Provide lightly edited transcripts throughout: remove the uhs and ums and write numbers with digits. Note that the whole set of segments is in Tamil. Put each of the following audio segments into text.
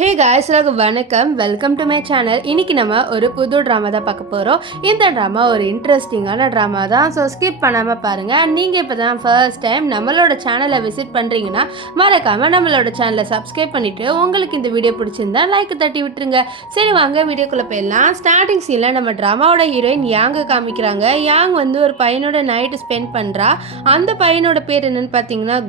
ஹே காய்ஸ், வணக்கம். Welcome to my channel. இன்னைக்கு நம்ம ஒரு புது ட்ராமா தான் பார்க்க போகிறோம். இந்த ட்ராமா ஒரு இன்ட்ரெஸ்டிங்கான ட்ராமா தான். ஸோ ஸ்கிப் பண்ணாமல் பாருங்கள். நீங்கள் இப்போ தான் ஃபர்ஸ்ட் டைம் நம்மளோட சேனலை விசிட் பண்ணுறீங்கன்னா மறக்காமல் நம்மளோட சேனலை சப்ஸ்கிரைப் பண்ணிவிட்டு உங்களுக்கு இந்த வீடியோ பிடிச்சிருந்தா லைக் தட்டி விட்டுருங்க. சரி வாங்க வீடியோக்குள்ளே போயிடலாம். ஸ்டார்டிங் சீனில் நம்ம ட்ராமாவோட ஹீரோயின் யாங்கை காமிக்கிறாங்க. யாங் வந்து ஒரு பையனோட நைட்டு ஸ்பெண்ட் பண்ணுறா. அந்த பையனோட பேர் என்னன்னு பார்த்தீங்கன்னா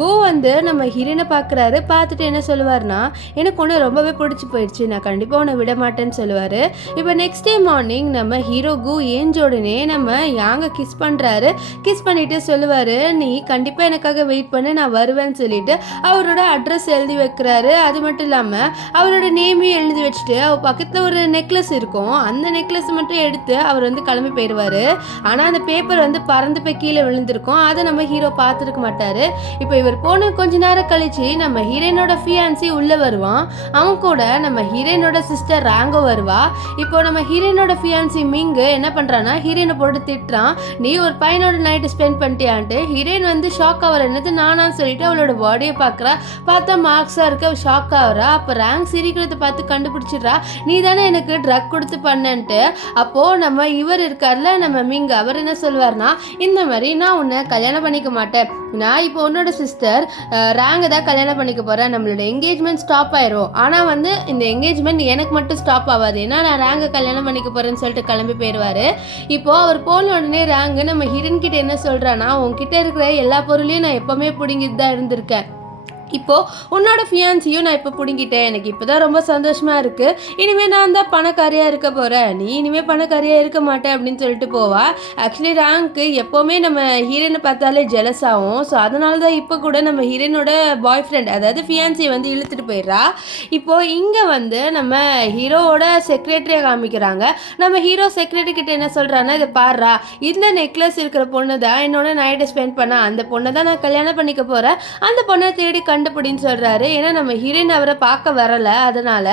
கு வந்து நம்ம ஹீரோயினை பார்க்குறாரு. பார்த்துட்டு என்ன சொல்லுவார்னா, எனக்கு ஒன்று ரொம்பவே பிடிச்சி போயிடுச்சு, நான் கண்டிப்பாக உன்னை விட மாட்டேன்னு சொல்லுவார். இப்போ நெக்ஸ்ட் டே மார்னிங் நம்ம ஹீரோ கு ஏஞ்ச உடனே நம்ம யாங்க கிஸ் பண்ணுறாரு. கிஸ் பண்ணிவிட்டு சொல்லுவார், நீ கண்டிப்பாக எனக்காக வெயிட் பண்ணு, நான் வருவேன்னு சொல்லிட்டு அவரோட அட்ரஸ் எழுதி வைக்கிறாரு. அது மட்டும் இல்லாமல் அவரோட நேமையும் எழுதி வச்சுட்டு அவர் பக்கத்தில் ஒரு நெக்லஸ் இருக்கும். அந்த நெக்லஸ் மட்டும் எடுத்து அவர் வந்து கிளம்பி போயிடுவார். ஆனால் அந்த பேப்பர் வந்து பறந்து போய் கீழே விழுந்திருக்கும். அதை நம்ம ஹீரோ பார்த்துருக்க மாட்டார். இப்போ இவர் போன கொஞ்ச நேரம் கழிச்சு நம்ம ஹீரோயினோட ஃபியான்சி உள்ளே வருவான். அவன் கூட நம்ம ஹீரோயினோட சிஸ்டர் ராங்கோ வருவா. இப்போ நம்ம ஹீரோயினோட ஃபியான்சி மிங்கு என்ன பண்றான்னா ஹீரோயினை போட்டு திட்டுறான், நீ ஒரு பையனோட நைட்டு ஸ்பெண்ட் பண்ணிட்டியான்ட்டு. ஹீரோயின் வந்து ஷாக் ஆகிற என்னது நானான்னு சொல்லிட்டு அவளோட பாடியை பார்க்குறா. பார்த்தா மார்க்ஸா இருக்க ஷாக் ஆகுறா. அப்போ ரேங்க் சிரிக்கிறத பார்த்து கண்டுபிடிச்சிடுறா, நீ தானே எனக்கு ட்ரக் கொடுத்து பண்ணன்ட்டு. அப்போ நம்ம இவர் இருக்கார்ல நம்ம மிங், அவர் என்ன சொல்லுவார்னா, இந்த மாதிரி நான் உன்னை கல்யாணம் பண்ணிக்க மாட்டேன், நான் இப்போ உன்னோட சிஸ்டர் ரேங்கை தான் கல்யாணம் பண்ணிக்க போகிறேன், நம்மளோட என்கேஜ்மெண்ட் ஸ்டாப் ஆயிரும். ஆனால் வந்து இந்த என்கேஜ்மெண்ட் எனக்கு மட்டும் ஸ்டாப் ஆகாது, ஏன்னா நான் ரேங்கை கல்யாணம் பண்ணிக்க போகிறேன்னு சொல்லிட்டு கிளம்பி போயிடுவார். இப்போது அவர் போன உடனே ரேங்கு நம்ம ஹீரோயின் கிட்ட என்ன சொல்கிறான்னா, உங்ககிட்ட இருக்கிற எல்லா பொருளையும் நான் எப்போவுமே பிடிங்கிட்டு தான் இருந்திருக்கேன், இப்போது உன்னோட ஃபியான்சியும் நான் இப்போ பிடிங்கிட்டேன், எனக்கு இப்போ தான் ரொம்ப சந்தோஷமாக இருக்குது, இனிமேல் நான் தான் பணக்காரியாக இருக்க போகிறேன், நீ இனிமேல் பணக்காரியாக இருக்க மாட்டேன் அப்படின்னு சொல்லிட்டு போவா. ஆக்சுவலி ரேங்க்கு எப்போவுமே நம்ம ஹீரோயினை பார்த்தாலே ஜெலஸ் ஆகும். ஸோ அதனால தான் இப்போ கூட நம்ம ஹீரோயினோட பாய் ஃப்ரெண்ட் அதாவது ஃபியான்சியை வந்து இழுத்துட்டு போயிடுறா. இப்போது இங்கே வந்து நம்ம ஹீரோவோட செக்ரட்டரியை காமிக்கிறாங்க. நம்ம ஹீரோ செக்ரட்டரி கிட்ட என்ன சொல்கிறான்னா, இதை பாடுறா, இந்த நெக்லஸ் இருக்கிற பொண்ணு தான் என்னோட நைட்டை ஸ்பெண்ட் பண்ண, அந்த பொண்ணை தான் நான் கல்யாணம் பண்ணிக்க போகிறேன், அந்த பொண்ணை தேடி கண்டுபிடின்னு சொல்கிறாரு. ஏன்னா நம்ம ஹீரோயின் அவரை பார்க்க வரலை, அதனால்.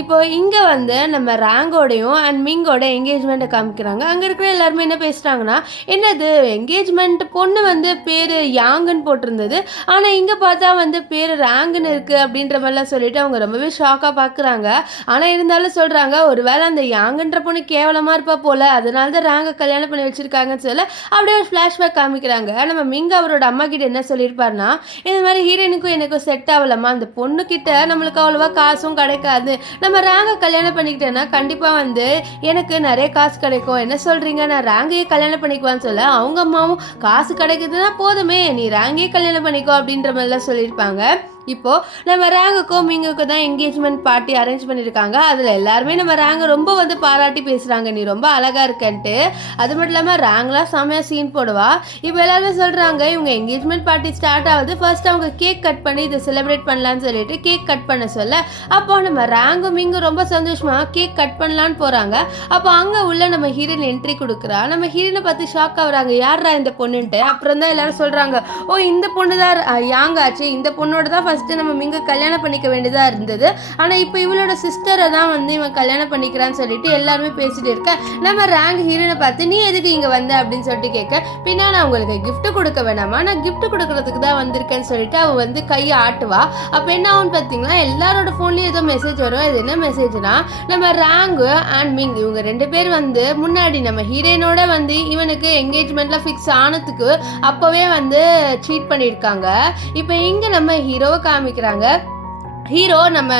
இப்போ இங்கே வந்து நம்ம ரேங்கோடையும் அண்ட் மிங்கோட என்கேஜ்மெண்ட்டை காமிக்கிறாங்க. அங்கே இருக்கிற எல்லாருமே என்ன பேசுகிறாங்கன்னா, என்னது என்கேஜ்மெண்ட் பொண்ணு வந்து பேர் யாங்குன்னு போட்டிருந்தது, ஆனால் இங்கே பார்த்தா வந்து பேர் ரேங்குன்னு இருக்குது அப்படின்ற மாதிரிலாம் சொல்லிட்டு அவங்க ரொம்பவே ஷாக்காக பார்க்குறாங்க. ஆனால் இருந்தாலும் சொல்கிறாங்க, ஒருவேளை அந்த யாங்குன்ற பொண்ணு கேவலமாக இருப்பா போல், அதனால தான் ரேங்கை கல்யாணம் பண்ணி வச்சுருக்காங்கன்னு சொல்ல அப்படியே ஒரு ஃப்ளாஷ்பேக் காமிக்கிறாங்க. நம்ம மிங்க அவரோட அம்மா கிட்ட என்ன சொல்லியிருப்பாருனா, இந்த மாதிரி ஹீரோயினுக்கும் எனக்கு செட் ஆகலம்மா, அந்த பொண்ணுக்கிட்ட நம்மளுக்கு அவ்வளோவா காசும் கிடைக்காது, நம்ம ரேங்கை கல்யாணம் பண்ணிக்கிட்டேன்னா கண்டிப்பாக வந்து எனக்கு நிறைய காசு கிடைக்கும், என்ன சொல்கிறீங்க, நான் ரேங்கையே கல்யாணம் பண்ணிக்குவான்னு சொல்ல அவங்க அம்மாவும் காசு கிடைக்குதுன்னா போதுமே, நீ ரேங்கையே கல்யாணம் பண்ணிக்கோ அப்படின்ற மாதிரிலாம் சொல்லியிருப்பாங்க. இப்போது நம்ம ரேங்குக்கும் மிங்குக்கும் தான் என்கேஜ்மெண்ட் பார்ட்டி அரேஞ்ச் பண்ணியிருக்காங்க. அதில் எல்லாருமே நம்ம ரேங்கை ரொம்ப வந்து பாராட்டி பேசுகிறாங்க, நீ ரொம்ப அழகாக இருக்கன்ட்டு. அது மட்டும் இல்லாமல் ரேங்க்லாம் செம்மையாக சீன் போடுவா. இப்போ எல்லாருமே சொல்கிறாங்க, இவங்க என்கேஜ்மெண்ட் பார்ட்டி ஸ்டார்ட் ஆகுது, ஃபர்ஸ்ட் அவங்க கேக் கட் பண்ணி இதை செலிப்ரேட் பண்ணலான்னு சொல்லிட்டு கேக் கட் பண்ண சொல்ல அப்போ நம்ம ரேங்கும் மிங்கும் ரொம்ப சந்தோஷமாக கேக் கட் பண்ணலான்னு போகிறாங்க. அப்போ அங்கே உள்ள நம்ம ஹீரோயின் என்ட்ரி கொடுக்குறா. நம்ம ஹீரோயினை பார்த்து ஷாக் ஆகுறாங்க, யாரா இந்த பொண்ணுன்ட்டு. அப்புறம் தான் எல்லாரும் சொல்கிறாங்க, ஓ இந்த பொண்ணு தான் யாங்காச்சு, இந்த பொண்ணோட தான் ஃபஸ்ட்டு நம்ம மிங்க கல்யாணம் பண்ணிக்க வேண்டியதாக இருந்தது, ஆனால் இப்போ இவளோட சிஸ்டரை தான் வந்து இவன் கல்யாணம் பண்ணிக்கிறான்னு சொல்லிட்டு எல்லாருமே பேசிட்டு இருக்க. நம்ம ரேங்க் ஹீரோனை பார்த்து, நீ எதுக்கு இங்கே வந்த அப்படின்னு சொல்லிட்டு கேட்க, பின்னா நான் உங்களுக்கு கிஃப்ட் கொடுக்க வேணாமா, நான் கிஃப்ட் கொடுக்கறதுக்கு தான் வந்திருக்கேன்னு சொல்லிட்டு அவள் வந்து கையை ஆட்டுவா. அப்போ என்ன ஆகும்னு பார்த்தீங்கன்னா, எல்லாரோட ஃபோன்லேயும் ஏதோ மெசேஜ் வரும். இது என்ன மெசேஜ்னா, நம்ம ரேங்கு அண்ட் மிங் இவங்க ரெண்டு பேர் வந்து முன்னாடி நம்ம ஹீரோயினோட வந்து இவனுக்கு என்கேஜ்மெண்ட்லாம் ஃபிக்ஸ் ஆனதுக்கு அப்போவே வந்து சீட் பண்ணியிருக்காங்க. இப்போ இங்கே நம்ம ஹீரோவை காமிக்கிறாங்க. ஹீரோ நம்ம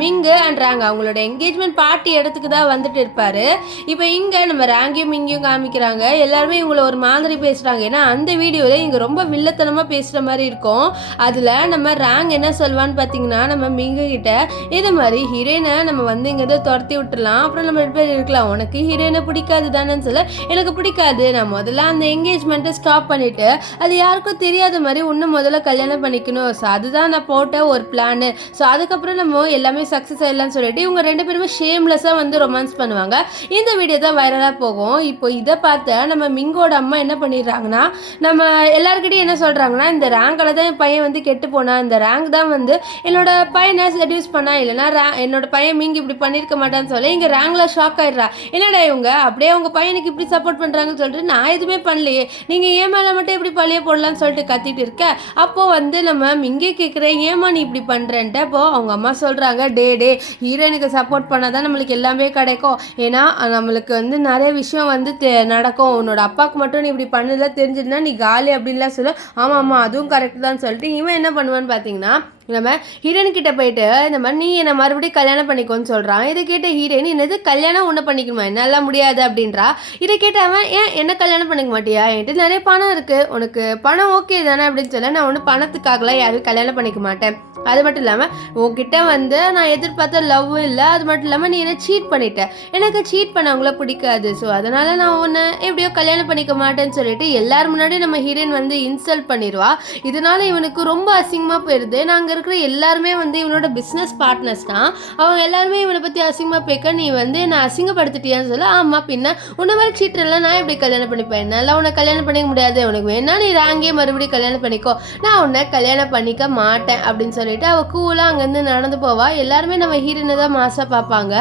மிங்கு அண்ட் ரேங்க் அவங்களோட என்கேஜ்மெண்ட் பார்ட்டி இடத்துக்கு தான் வந்துட்டு இருப்பார். இப்போ இங்கே நம்ம ரேங்கையும் மிங்கையும் காமிக்கிறாங்க. எல்லாருமே இவங்களை ஒரு மாதிரி பேசுகிறாங்க, ஏன்னா அந்த வீடியோவில் இங்கே ரொம்ப வில்லத்தனமாக பேசுகிற மாதிரி இருக்கும். அதில் நம்ம ரேங்க் என்ன சொல்வான்னு பார்த்தீங்கன்னா, நம்ம மிங்கு கிட்ட இது மாதிரி ஹீரோயினை நம்ம வந்து இங்கே துரத்தி விட்டுலாம், அப்புறம் நம்ம 2 பேர் இருக்கலாம், உனக்கு ஹீரோயினை பிடிக்காது தானேன்னு சொல்ல, எனக்கு பிடிக்காது, நான் முதல்ல அந்த என்கேஜ்மெண்ட்டை ஸ்டாப் பண்ணிவிட்டு அது யாருக்கும் தெரியாத மாதிரி இன்னும் முதல்ல கல்யாணம் பண்ணிக்கணும், ஸோ அதுதான் நான் போட்ட ஒரு பிளான். ஸோ அதுக்கப்புறம் நம்ம எல்லாமே சக்ஸஸ் ஆயிடலாம்னு சொல்லிட்டு இவங்க 2 பேருமே ஷேம்லெஸ்ஸாக வந்து ரொமான்ஸ் பண்ணுவாங்க. இந்த வீடியோ தான் வைரலாக போகும். இப்போ இதை பார்த்து நம்ம மிங்கோட அம்மா என்ன பண்ணிடுறாங்கன்னா, நம்ம எல்லாருக்கிட்டையும் என்ன சொல்கிறாங்கன்னா, இந்த ரேங்கில் தான் என் பையன் வந்து கெட்டு போனான், இந்த ரேங்க் தான் வந்து என்னோட பையனை செடியூஸ் பண்ணா, இல்லைனா என்னோட பையன் மிங்க இப்படி பண்ணியிருக்க மாட்டான்னு சொல்லி இங்கே ரேங்கில் ஷாக் ஆயிடுறா. என்னடா இவங்க அப்படியே அவங்க பையனுக்கு இப்படி சப்போர்ட் பண்ணுறாங்கன்னு சொல்லிட்டு, நான் எதுவுமே பண்ணலையே, நீங்கள் ஏன் மேலே மட்டும் இப்படி பழிய போடலான்னு சொல்லிட்டு கத்திட்டு இருக்க. அப்போது வந்து நம்ம மிங்கே கேட்குறேன், ஏமா நீ இப்படி பண்ணுற, பண்ணுறேன்ட்டு. அப்போது அவங்க அம்மா சொல்கிறாங்க, டே ஹீரோயினுக்கு சப்போர்ட் பண்ணால் தான் நம்மளுக்கு எல்லாமே கிடைக்கும். ஏன்னா நம்மளுக்கு வந்து நிறைய விஷயம் வந்து நடக்கும். உன்னோட அப்பாவுக்கு மட்டும் நீ இப்படி பண்ணல தெரிஞ்சிருந்தா நீ காலி அப்படின்லாம் சொல்ல. ஆமாம் அதுவும் கரெக்ட் தான் சொல்லிட்டு இவன் என்ன பண்ணுவான்னு பார்த்தீங்கன்னா, நம்ம ஹீரோயின் கிட்ட போயிட்டு இந்த மாதிரி நீ என்னை மறுபடியும் கல்யாணம் பண்ணிக்கோன்னு சொல்கிறான். இதை கேட்ட ஹீரோயின், என்னது கல்யாணம் உன்னை பண்ணிக்கணுமா, என்னால் முடியாது அப்படின்றா. இதை கேட்ட அவன், ஏன் என்ன கல்யாணம் பண்ணிக்க மாட்டியா, என்கிட்ட நிறைய பணம் இருக்குது, உனக்கு பணம் ஓகே தானே அப்படின்னு சொல்ல, நான் ஒன்றும் பணத்துக்காகலாம் யாரும் கல்யாணம் பண்ணிக்க மாட்டேன். அது மட்டும் இல்லாமல் உன்கிட்ட வந்து நான் எதிர்பார்த்த லவ்வும் இல்லை. அது மட்டும் இல்லாமல் நீ என்ன சீட் பண்ணிட்ட, எனக்கு சீட் பண்ணவங்கள பிடிக்காது. ஸோ அதனால் நான் உன்னை எப்படியோ கல்யாணம் பண்ணிக்க மாட்டேன்னு சொல்லிட்டு எல்லாரும் முன்னாடி நம்ம ஹீரோயின் வந்து இன்சல்ட் பண்ணிடுவா. இதனால இவனுக்கு ரொம்ப அசிங்கமாக போயிடுது. நாங்கள் இருக்கிற எல்லாருமே வந்து இவனோட பிஸ்னஸ் பார்ட்னர்ஸ் தான். அவங்க எல்லாருமே இவனை பற்றி அசிங்கமாக பேக்க, நீ வந்து நான் அசிங்கப்படுத்திட்டியான்னு சொல்ல, ஆமாம் பின்ன உன்ன மாதிரி சீட்டரெல்லாம் நான் எப்படி கல்யாணம் பண்ணிப்பேன், என்னால் உன்னை கல்யாணம் பண்ணிக்க முடியாது, உனக்கு வேணா நீ ராங்கே மறுபடியும் கல்யாணம் பண்ணிக்கோ, நான் உன்னை கல்யாணம் பண்ணிக்க மாட்டேன் அப்படின்னு சொல்லிட்டு அவள் கூலாக அங்கேருந்து நடந்து போவா. எல்லாருமே நம்ம ஹீரோயினை தான் மாசாக பார்ப்பாங்க.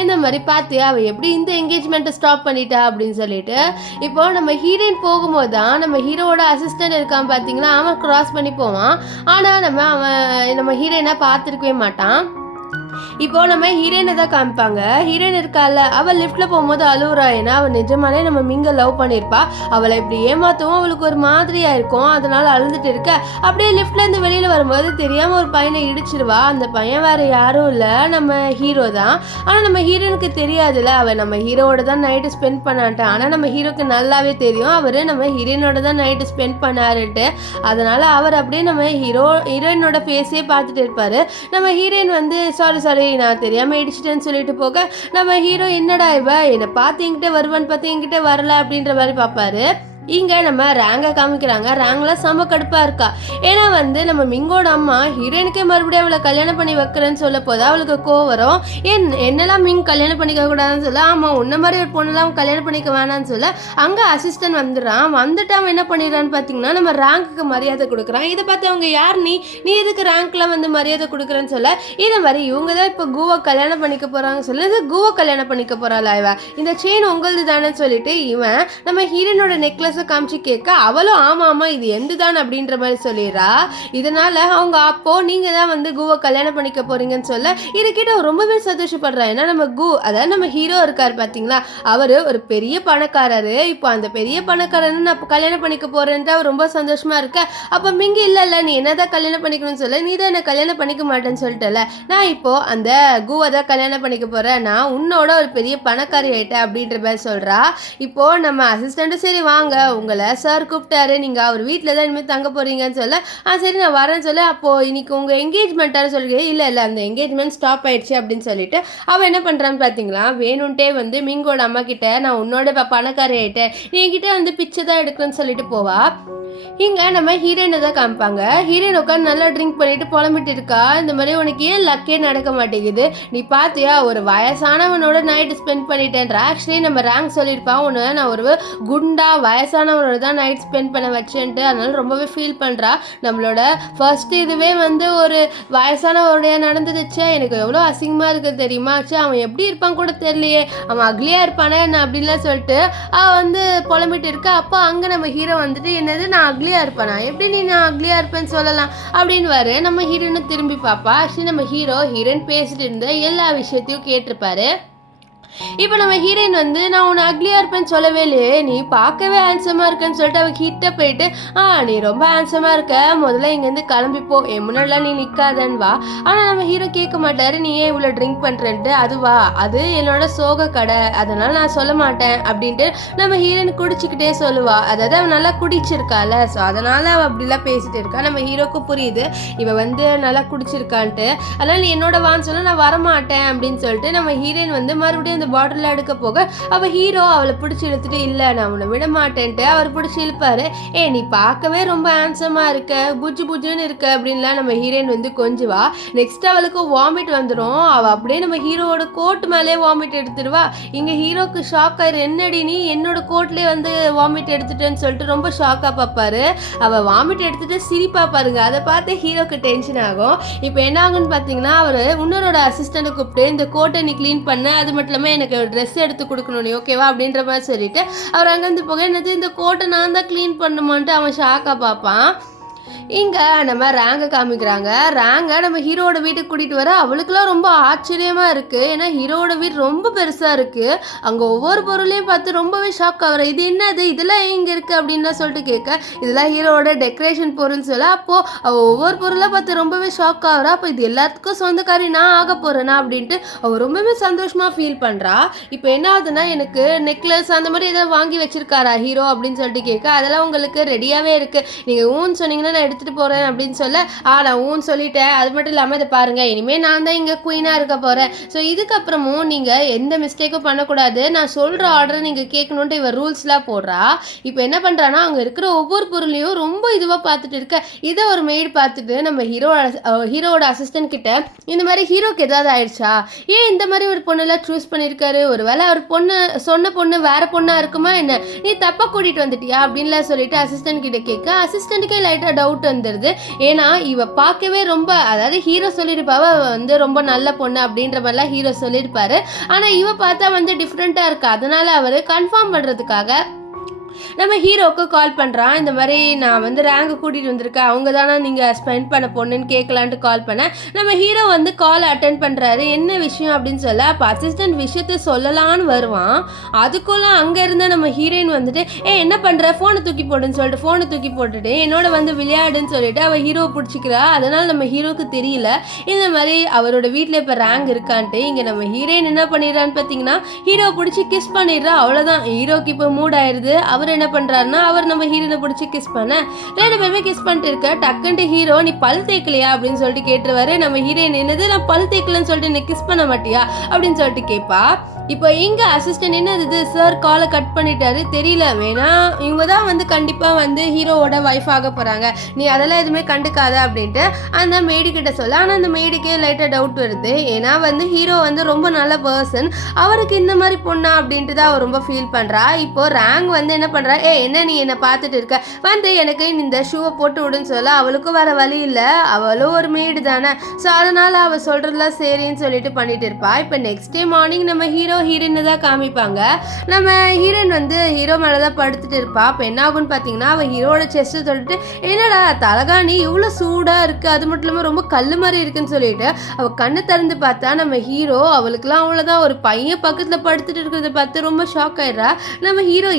இந்த மாதிரி பார்த்தியா அவள் எப்படி இந்த என்கேஜ்மெண்ட்டை ஸ்டாப் பண்ணிட்டா அப்படின்னு சொல்லிட்டு. இப்போ நம்ம ஹீரோயின் போகும்போது தான் நம்ம ஹீரோவோட அசிஸ்டன்ட் இருக்கான் பார்த்தீங்களா, அவன் கிராஸ் பண்ணி போவான். ஆனால் நம்ம ஹீரோயினை பார்த்துருக்கவே மாட்டான். இப்போ நம்ம ஹீரோயினை தான் காமிப்பாங்க. ஹீரோயின் இருக்கால, அவள் லிஃப்ட்டில் போகும்போது அழுவுறா. ஏன்னா அவள் நிஜமாலே நம்ம மிங்க லவ் பண்ணியிருப்பா. அவளை இப்படி ஏமாற்றவும் அவளுக்கு ஒரு மாதிரியாக இருக்கும். அதனால அழுதுட்டு இருக்க. அப்படியே லிஃப்ட்லேருந்து வெளியில் வரும்போது தெரியாமல் ஒரு பையனை இடிச்சிருவா. அந்த பையன் வேறு யாரும் இல்லை, நம்ம ஹீரோ தான். ஆனால் நம்ம ஹீரோனுக்கு தெரியாதுல்ல, அவள் நம்ம ஹீரோவோட தான் நைட்டு ஸ்பெண்ட் பண்ணான்ட்டான். ஆனால் நம்ம ஹீரோக்கு நல்லாவே தெரியும் அவர் நம்ம ஹீரோயினோட தான் நைட்டு ஸ்பெண்ட் பண்ணாருன்ட்டு. அதனால் அவர் அப்படியே நம்ம ஹீரோயினோட ஃபேஸே பார்த்துட்டு இருப்பார். நம்ம ஹீரோயின் வந்து சாரி நான் தெரியாமல் இடிச்சிட்டேன்னு சொல்லிட்டு போக, நம்ம ஹீரோ என்னடா இவ என்னை பார்த்து என்கிட்ட வருவான்னு பார்த்து என்கிட்ட வரல அப்படின்ற மாதிரி பார்ப்பாரு. இங்கே நம்ம ரேங்கை காமிக்கிறாங்க. ரேங்கில் செம கடுப்பாக இருக்கா. ஏன்னா வந்து நம்ம மிங்கோட அம்மா ஹீரோயினுக்கே மறுபடியும் அவளை கல்யாணம் பண்ணி வைக்கிறேன்னு சொல்ல போது அவளுக்கு கோவம் வரும். என்னெல்லாம் மிங் கல்யாணம் பண்ணிக்க கூடாதுன்னு சொல்ல, ஆமாம் உன்ன மாதிரி ஒரு பொண்ணெல்லாம் கல்யாணம் பண்ணிக்க வேணான்னு சொல்ல, அங்கே அசிஸ்டன்ட் வந்துடுறான். வந்துட்டு அவன் என்ன பண்ணிடுறான்னு பார்த்தீங்கன்னா, நம்ம ரேங்க்குக்கு மரியாதை கொடுக்குறான். இதை பார்த்து அவங்க யார் நீ எதுக்கு ரேங்க்லாம் வந்து மரியாதை கொடுக்குறேன்னு சொல்ல, இதை மாதிரி இவங்க தான் இப்போ கூவா கல்யாணம் பண்ணிக்க போகிறாங்க சொல்ல, இது கூவா கல்யாணம் பண்ணிக்க போகிறாளா இவ, இந்த செயின் உங்களது தானே சொல்லிட்டு இவன் நம்ம ஹீரோனோட நெக்லஸ் காமிச்சு கேட்க, அவளும் ஆமா இது எந்துதான் அப்படின்ற மாதிரி சொல்லிடுறா. இதனால அவங்க அப்போ நீங்க தான் வந்து கூவை கல்யாணம் பண்ணிக்க போறீங்கன்னு சொல்ல, இதை கேட்ட ரொம்பவே சந்தோஷப்படுறா. ஏன்னா நம்ம அதாவது நம்ம ஹீரோ இருக்காரு பாத்தீங்களா, அவரு ஒரு பெரிய பணக்காரரு. இப்போ அந்த பெரிய பணக்காரன்னு நான் கல்யாணம் பண்ணிக்க போறேன்ட்டு அவர் ரொம்ப சந்தோஷமா இருக்க. அப்ப மிங்க இல்ல நீ என்னதான் கல்யாணம் பண்ணிக்கணும்னு சொல்ல, நீ தான் என்ன கல்யாணம் பண்ணிக்க மாட்டேன்னு சொல்லிட்டல, நான் இப்போ அந்த கூவை தான் கல்யாணம் பண்ணிக்க போறேன், நான் உன்னோட ஒரு பெரிய பணக்காரி ஆயிட்டேன் அப்படின்ற மாதிரி சொல்றா. இப்போ நம்ம அசிஸ்டன்ட் சரி வாங்க உங்களை சார் கூப்பிட்டாரு, நீங்கள் அவர் வீட்டில் தான் இனிமேல் தங்க போகிறீங்கன்னு சொல்ல, சரி நான் வரேன்னு சொல்ல, அப்போது இன்னைக்கு உங்கள் என்கேஜ்மெண்ட்டானு சொல்லி, இல்லை அந்த என்கேஜ்மெண்ட் ஸ்டாப் ஆயிடுச்சு அப்படின்னு சொல்லிட்டு அவள் என்ன பண்ணுறான்னு பார்த்தீங்களா, வேணும்ட்டே வந்து மிங்கோட அம்மா கிட்ட நான் உன்னோட பணக்காரி ஆகிட்டேன், நீ என்கிட்ட வந்து பிச்சை தான் எடுக்கணும்னு சொல்லிட்டு போவா. இங்கே நம்ம ஹீரோயினை தான் காமிப்பாங்க. ஹீரோயின் உட்காந்து நல்லா ட்ரிங்க் பண்ணிட்டு புலம்பிட்டு இருக்கா. இந்த மாதிரி உனக்கு ஏன் லக்கே நடக்க மாட்டேங்குது, நீ பார்த்தியா ஒரு வயசானவனோட நைட்டு ஸ்பெண்ட் பண்ணிட்டேன்ற. ஆக்சுவலி நம்ம ரேங்க் சொல்லியிருப்பான், ஒன்று நான் ஒரு குண்டா வயசானவனோட தான் நைட் ஸ்பெண்ட் பண்ண வச்சேன்ட்டு. அதனால ரொம்பவே ஃபீல் பண்ணுறா. நம்மளோட ஃபர்ஸ்ட் இதுவே வந்து ஒரு வயசானவருடைய நடந்துடுச்சு, எனக்கு எவ்வளோ அசிங்கமாக இருக்குது தெரியுமா, அவன் எப்படி இருப்பான் கூட தெரியலையே, அவன் அக்லியாக இருப்பானே என்ன அப்படின்லாம் சொல்லிட்டு அவன் வந்து புலம்பிட்டு இருக்கா. அப்போ அங்கே நம்ம ஹீரோ வந்துட்டு, என்னது நான் அக்லியாக இருப்பேனா, எப்படி நீ நான் அக்லியாக இருப்பேன்னு சொல்லலாம் அப்படின்னு நம்ம ஹீரோயினை திரும்பி பார்ப்பா. ஆக்சுவலி நம்ம ஹீரோயின் பேசிட்டு இருந்த எல்லா விஷயத்தையும் கேட்டிருப்பாரு. இப்போ நம்ம ஹீரோயின் வந்து நான் உன்னை அக்லியாக இருப்பேன்னு சொல்லவே இல்லையே, நீ பார்க்கவே ஹேண்ட்ஸமாக இருக்கேன்னு சொல்லிட்டு அவள் கிட்ட போயிட்டு, நீ ரொம்ப ஹேண்ட்ஸமாக இருக்க, முதல்ல இங்கேருந்து கிளம்பிப்போ, என் முன்னாடிலாம் நீ நிற்காதன்னு வா. ஆனால் நம்ம ஹீரோ கேட்க மாட்டாரு, நீ ஏன் இவ்வளோ ட்ரிங்க் பண்ணுறேன்ட்டு. அதுவா அது என்னோட சோக கடை, அதனால் நான் சொல்ல மாட்டேன் அப்படின்ட்டு நம்ம ஹீரோயின் குடிச்சிக்கிட்டே சொல்லுவா. அதாவது அவன் நல்லா குடிச்சிருக்கால, ஸோ அதனால் அவள் அப்படிலாம் பேசிட்டு இருக்கா. நம்ம ஹீரோக்கு புரியுது இவன் வந்து நல்லா குடிச்சிருக்கான்ட்டு. அதனால் நீ என்னோட வான்னு சொல்ல, நான் வரமாட்டேன் அப்படின்னு சொல்லிட்டு நம்ம ஹீரோயின் வந்து மறுபடியும் பாட்டில் எடுக்க போக அவ ஹீரோ அவளை பிடிச்சி இழுத்துட்டு, இல்லை நான் உன்னை விட மாட்டேன்ட்டு அவர் பிடிச்சி இழுப்பாரு. நீ பார்க்கவே ரொம்ப ஹேண்ட்ஸமா இருக்க, புஜ்ஜுன்னு இருக்க அப்படின்லாம் நம்ம ஹீரோயின் வந்து கொஞ்சுவா. நெக்ஸ்ட் அவளுக்கு வாமிட் வந்துடும். அவள் அப்படியே நம்ம ஹீரோவோட கோட் மேலே வாமிட் எடுத்துடுவா. இங்கே ஹீரோக்கு ஷாக் ஆயிரு, என்னடி நீ என்னோட கோட்லேயே வந்து வாமிட் எடுத்துட்டேன்னு சொல்லிட்டு ரொம்ப ஷாக்காக பார்ப்பாரு. அவள் வாமிட் எடுத்துட்டு சிரிப்பா பாருங்க, அதை பார்த்து ஹீரோக்கு டென்ஷன் ஆகும். இப்போ என்ன ஆகுன்னு பார்த்தீங்கன்னா, அவர் இன்னொருட அசிஸ்டண்ட்டை கூப்பிட்டு இந்த கோட்டை நீ க்ளீன் பண்ண, அது மட்டும் இல்லாமல் எனக்கு ட்ரெஸ் எடுத்து கொடுக்கணும் நீ ஓகேவா அப்படின்ற மாதிரி சொல்லிட்டு அவர் அங்கேருந்து போக, என்னது இந்த கோட்டை நான் தான் க்ளீன் பண்ணுமான்ட்டு அவன் ஷாக்காக பார்ப்பான். இங்கே நம்ம ரேங்கை காமிக்கிறாங்க. ரேங்கை நம்ம ஹீரோவோட வீட்டுக்கு கூட்டிகிட்டு வர அவளுக்குலாம் ரொம்ப ஆச்சரியமாக இருக்குது. ஏன்னா ஹீரோவோட வீடு ரொம்ப பெருசாக இருக்குது. அங்கே ஒவ்வொரு பொருளையும் பார்த்து ரொம்பவே ஷாக் ஆகிற. இது என்னது, இதெல்லாம் எங்கே இருக்குது அப்படின்லாம் சொல்லிட்டு கேட்க, இதெல்லாம் ஹீரோவோட டெக்கரேஷன் பொருள்னு சொல்ல. அப்போது அவள் ஒவ்வொரு பொருளாக பார்த்து ரொம்பவே ஷாக் ஆகிறா. அப்போ இது எல்லாத்துக்கும் சொந்தக்காரி நான் ஆக போகிறேனா அப்படின்ட்டு அவள் ரொம்பவே சந்தோஷமாக ஃபீல் பண்ணுறா. இப்போ என்ன ஆகுதுன்னா, எனக்கு நெக்லஸ் அந்த மாதிரி ஏதாவது வாங்கி வச்சிருக்காரா ஹீரோ அப்படின்னு சொல்லிட்டு கேட்க, அதெல்லாம் உங்களுக்கு ரெடியாகவே இருக்குது, நீங்கள் ஊன்னு சொன்னீங்கன்னா நான் எடுத்துகிட்டு போகிறேன் அப்படின்னு சொல்ல, நான் ஊன்னு சொல்லிட்டேன். அது மட்டும் இல்லாமல் இதை பாருங்கள், இனிமேல் நான் தான் இங்கே குயினாக இருக்க போகிறேன். ஸோ இதுக்கப்புறமும் நீங்கள் எந்த மிஸ்டேக்கும் பண்ணக்கூடாது, நான் சொல்கிற ஆர்டரை நீங்கள் கேட்கணுன்ட்டு இவன் ரூல்ஸ்லாம் போடுறா. இப்போ என்ன பண்ணுறான்னா, அங்கே இருக்கிற ஒவ்வொரு பொருளையும் ரொம்ப இதுவாக பார்த்துட்டு இருக்க. இதை ஒரு மெய்டு பார்த்துட்டு நம்ம ஹீரோவோட அசிஸ்டன்ட் கிட்ட, இந்த மாதிரி ஹீரோக்கு ஏதாவது ஆயிடுச்சா, ஏன் இந்த மாதிரி ஒரு பொண்ணெல்லாம் சூஸ் பண்ணியிருக்காரு, ஒரு வேளை அவர் சொன்ன பொண்ணு வேற பொண்ணாக இருக்குமா என்ன, நீ தப்பாக கூட்டிகிட்டு வந்துட்டியா அப்படின்லாம் சொல்லிட்டு அசிஸ்டன்ட் கிட்ட கேட்க, அசிஸ்டண்ட்டுக்கே லைட்டாக டவுட் வந்துடுது. ஏன்னா இவ பார்க்கவே ரொம்ப, அதாவது ஹீரோ சொல்லியிருப்பாவ வந்து ரொம்ப நல்ல பொண்ணு அப்படின்ற மாதிரிலாம் ஹீரோ சொல்லியிருப்பாரு. ஆனால் இவ பார்த்தா வந்து டிஃப்ரெண்ட்டாக இருக்கா. அதனால அவர் கன்ஃபார்ம் பண்ணுறதுக்காக நம்ம ஹீரோவுக்கு கால் பண்ணுறான். இந்த மாதிரி நான் வந்து ரேங்கு கூட்டிகிட்டு வந்திருக்கேன், அவங்க தானே நீங்கள் ஸ்பெண்ட் பண்ண பொண்ணுன்னு கேட்கலான்ட்டு கால் பண்ணேன். நம்ம ஹீரோ வந்து கால் அட்டென்ட் பண்ணுறாரு. என்ன விஷயம் அப்படின்னு சொல்ல, அப்போ அசிஸ்டன்ட் விஷயத்த சொல்லலான்னு வருவான். அதுக்குள்ளே அங்கே இருந்த நம்ம ஹீரோயின் வந்துட்டு, என்ன பண்ணுற, ஃபோனை தூக்கி போடுன்னு சொல்லிட்டு ஃபோனை தூக்கி போட்டுட்டு என்னோட வந்து விளையாடுன்னு சொல்லிட்டு அவள் ஹீரோவை பிடிச்சிக்கிறா. அதனால் நம்ம ஹீரோவுக்கு தெரியல இந்த மாதிரி அவரோட வீட்டில் இப்போ ரேங்க் இருக்கான்ட்டு. இங்கே நம்ம ஹீரோயின் என்ன பண்ணிடுறான்னு பார்த்தீங்கன்னா, ஹீரோவை பிடிச்சி கிஸ் பண்ணிடுறா. அவ்வளோதான், ஹீரோக்கு இப்போ மூட் ஆயிடுது. அவர் என்ன பண்றாருன்னா, அவர் நம்ம ஹீரோனை பிடிச்சி கிஸ் பண்ண, ரெண்டு பேருமே கிஸ் பண்ணிட்டு இருக்க. டக்குன்ட்டு ஹீரோ, நீ பல் தேய்க்கலையா அப்படின்னு சொல்லிட்டு கேட்டுருவாரு. நம்ம ஹீரோயின் என்னது, நான் பல் தேய்க்கலன்னு சொல்லிட்டு நீ கிஸ் பண்ண மாட்டியா அப்படின்னு சொல்லிட்டு கேட்பா. இப்போ இங்கே அசிஸ்டன்ட் என்னது சார் காலை கட் பண்ணிட்டாரு, தெரியல, வேணா இவங்க தான் வந்து கண்டிப்பாக வந்து ஹீரோவோட ஒய்ஃப் ஆக போகிறாங்க, நீ அதெல்லாம் எதுவுமே கண்டுக்காத அப்படின்ட்டு அந்த மெய்டு கிட்ட சொல்ல. ஆனால் அந்த மெய்டுக்கே லைட்டாக டவுட் வருது. ஏன்னா வந்து ஹீரோ வந்து ரொம்ப நல்ல பர்சன், அவருக்கு இந்த மாதிரி பொண்ணா அப்படின்ட்டு தான் அவர் ரொம்ப ஃபீல் பண்ணுறா. இப்போ ரேங்க் வந்து என்ன பண்ணுறா, என்ன நீ என்னை பார்த்துட்டு இருக்க, வந்து எனக்கு இந்த ஷூவை போட்டு விடுன்னு சொல்ல. அவளுக்கும் வேறு வழி இல்லை, அவளும் ஒரு மெய்டு தானே. ஸோ அதனால் அவள் சொல்கிறதுலாம் சரின்னு சொல்லிட்டு பண்ணிட்டு இருப்பா. இப்போ நெக்ஸ்ட் டே மார்னிங் நம்ம ஹீரோயினை தான் காமிப்பாங்க. நம்ம ஹீரோயின் வந்து ஹீரோ மேலே தான் படுத்துட்டு இருப்பா. அப்போ என்ன ஆகுன்னு பார்த்தீங்கன்னா, அவள் ஹீரோட செஸ்ட்டை தொட்டுட்டு, என்னடா தலகாணி இவ்வளோ சூடாக இருக்குது, அது மட்டும் இல்லாமல் ரொம்ப கல் மாதிரி இருக்குன்னு சொல்லிட்டு அவள் கண்ணை திறந்து பார்த்தா நம்ம ஹீரோ, அவளுக்குலாம் அவ்வளோதான், ஒரு பையன் பக்கத்தில் படுத்துட்டு இருக்கிறத பார்த்து ரொம்ப ஷாக் ஆயிடுறா. நம்ம ஹீரோ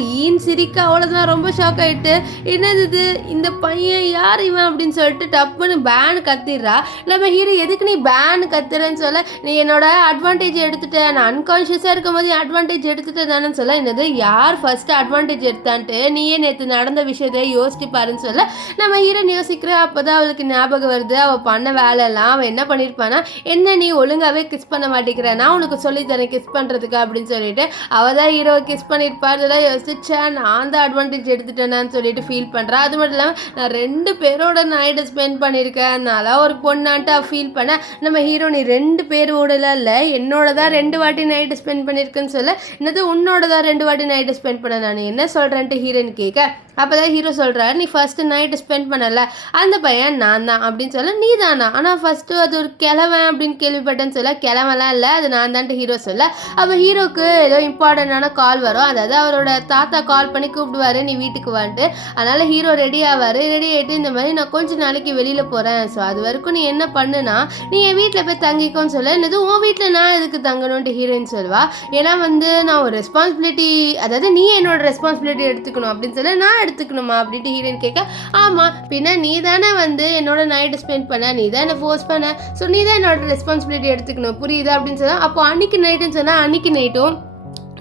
சிரிக்க, அவ்வளோதான், ரொம்ப ஷாக் ஆகிட்டு, என்னது இது, இந்த பையன் யார் இவன் அப்படின்னு சொல்லிட்டு டப்புன்னு பேன் கத்திடுறா. நம்ம ஹீரோ, எதுக்கு நீ பேன் கத்துறன்னு சொல்ல, நீ என்னோட அட்வான்டேஜ் எடுத்துட்ட, நான் அன்கான்ஷியஸாக இருக்கும் போது அட்வான்டேஜ் எடுத்துட்டு தானே சொல்ல. என்னது, யார் ஃபர்ஸ்ட் அட்வான்டேஜ் எடுத்தான்ட்டு நீயே நேற்று நடந்த விஷயத்தை யோசிச்சு பாருன்னு சொல்ல. நம்ம ஹீரோன் யோசிக்கிற. அப்போதான் அவளுக்கு ஞாபகம் வருது, அவள் பண்ண வேலையெல்லாம் அவன் என்ன பண்ணியிருப்பானா, என்ன நீ ஒழுங்காகவே கிஸ் பண்ண மாட்டேங்கிற, நான் உனக்கு சொல்லித்தரேன் கிஸ் பண்ணுறதுக்கு அப்படின்னு சொல்லிட்டு அவள் தான் ஹீரோவை கிஸ் பண்ணியிருப்பார். அதெல்லாம் யோசிச்சா நான் தான் அட்வான்டேஜ் எடுத்துட்டேனான்னு சொல்லிட்டு ஃபீல் பண்ணுறா. அது மட்டும் இல்லாமல் நான் 2 பேரோட நைட்டை ஸ்பெண்ட் பண்ணியிருக்கேன், அதனால ஒரு பொண்ணான்ட்டு அவள் ஃபீல் பண்ண. நம்ம ஹீரோ, நீ 2 பேரோடலாம் இல்லை, என்னோட தான் 2 வாட்டி நைட்டு ஸ்பெண்ட் பண்ணியிருக்குன்னு சொல்ல. என்னது, உன்னோட தான் 2 வாட்டி நைட்டு ஸ்பெண்ட் பண்ண, நான் என்ன சொல்கிறேன்ட்டு ஹீரோயின் கேட்க. அப்போ தான் ஹீரோ சொல்கிறார், நீ ஃபஸ்ட்டு நைட்டு ஸ்பெண்ட் பண்ணல, அந்த பையன் நான் தான் அப்படின்னு சொல்ல. நீ தானா, ஆனால் ஃபஸ்ட்டு அது ஒரு கிழவன் அப்படின்னு கேள்விப்பட்டேன்னு சொல்ல. கிழவெல்லாம் இல்லை, அது நான் தான்ட்டு ஹீரோ சொல்ல. அப்போ ஹீரோக்கு ஏதோ இம்பார்ட்டண்டான கால் வரும், அதாவது அவரோட தாத்தா கால் பண்ணி கூப்பிடுவார், நீ வீட்டுக்கு வந்துட்டு. அதனால் ஹீரோ ரெடி ஆவார். ரெடி ஆகிட்டு, இந்த மாதிரி நான் கொஞ்சம் நாளைக்கு வெளியில் போகிறேன், ஸோ அது வரைக்கும் நீ என்ன பண்ணுனா, நீ என் வீட்டில் போய் தங்கிக்கோன்னு சொல்ல. என்னது, உன் வீட்டில் நான் எதுக்கு தங்கணுன்ட்டு ஹீரோயின் சொல்வா. ஏன்னா வந்து நான் ஒரு ரெஸ்பான்சிபிலிட்டி, அதாவது நீ என்னோட ரெஸ்பான்சிபிலிட்டி எடுத்துக்கணும் அப்படின்னு சொல்ல. நான் எடுத்துக்கணுமா அப்படின்ட்டு ஹீரோயின் கேட்க. ஆமாம், பின்ன நீ தானே வந்து என்னோட நைட்டு ஸ்பெண்ட் பண்ண, நீ தான் என்னை ஃபோர்ஸ் பண்ண, ஸோ நீ தான் என்னோட ரெஸ்பான்சிபிலிட்டி எடுத்துக்கணும், புரியுதா அப்படின்னு சொல்ல. அப்போ அன்னைக்கு நைட்டுன்னு சொன்னால் அன்னைக்கு நைட்டும்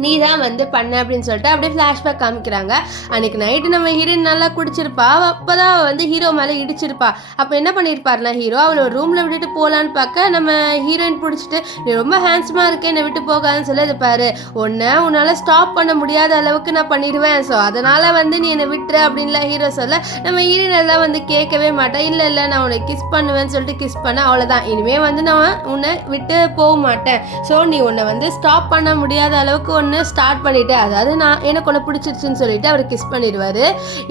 நீ தான் வந்து பண்ண அப்படின்னு சொல்லிட்டு அப்படியே ஃப்ளாஷ்பேக் காமிக்கிறாங்க. அன்றைக்கி நைட்டு நம்ம ஹீரோயின் நல்லா குடிச்சிருப்பா. அப்போ தான் வந்து ஹீரோ மேலே இடிச்சிருப்பா. அப்போ என்ன பண்ணியிருப்பாருனா, ஹீரோ அவளை ஒரு ரூமில் விட்டுட்டு போகலான்னு பார்க்க, நம்ம ஹீரோயின் பிடிச்சிட்டு, நீ ரொம்ப ஹேண்ட்ஸமாக இருக்கேன், என்னை விட்டு போகாதுன்னு சொல்லி, இது பாரு, உன்னால் ஸ்டாப் பண்ண முடியாத அளவுக்கு நான் பண்ணிடுவேன், ஸோ அதனால் வந்து நீ என்னை விட்டுரு அப்படின்லாம் ஹீரோ சொல்ல. நம்ம ஹீரோயின் எல்லாம் வந்து கேட்கவே மாட்டேன். இல்லை நான் உன்னை கிஸ் பண்ணுவேன்னு சொல்லிட்டு கிஸ் பண்ண, அவ்வளோதான், இனிமேல் வந்து நான் உன்னை விட்டு போக மாட்டேன், ஸோ நீ உன்னை வந்து ஸ்டாப் பண்ண முடியாத அளவுக்கு ஒன்று ஸ்டார்ட் பண்ணிவிட்டு, அதாவது எனக்கு ஒன்று பிடிச்சிருச்சுன்னு சொல்லிட்டு அவர் கிஸ் பண்ணிடுவார்.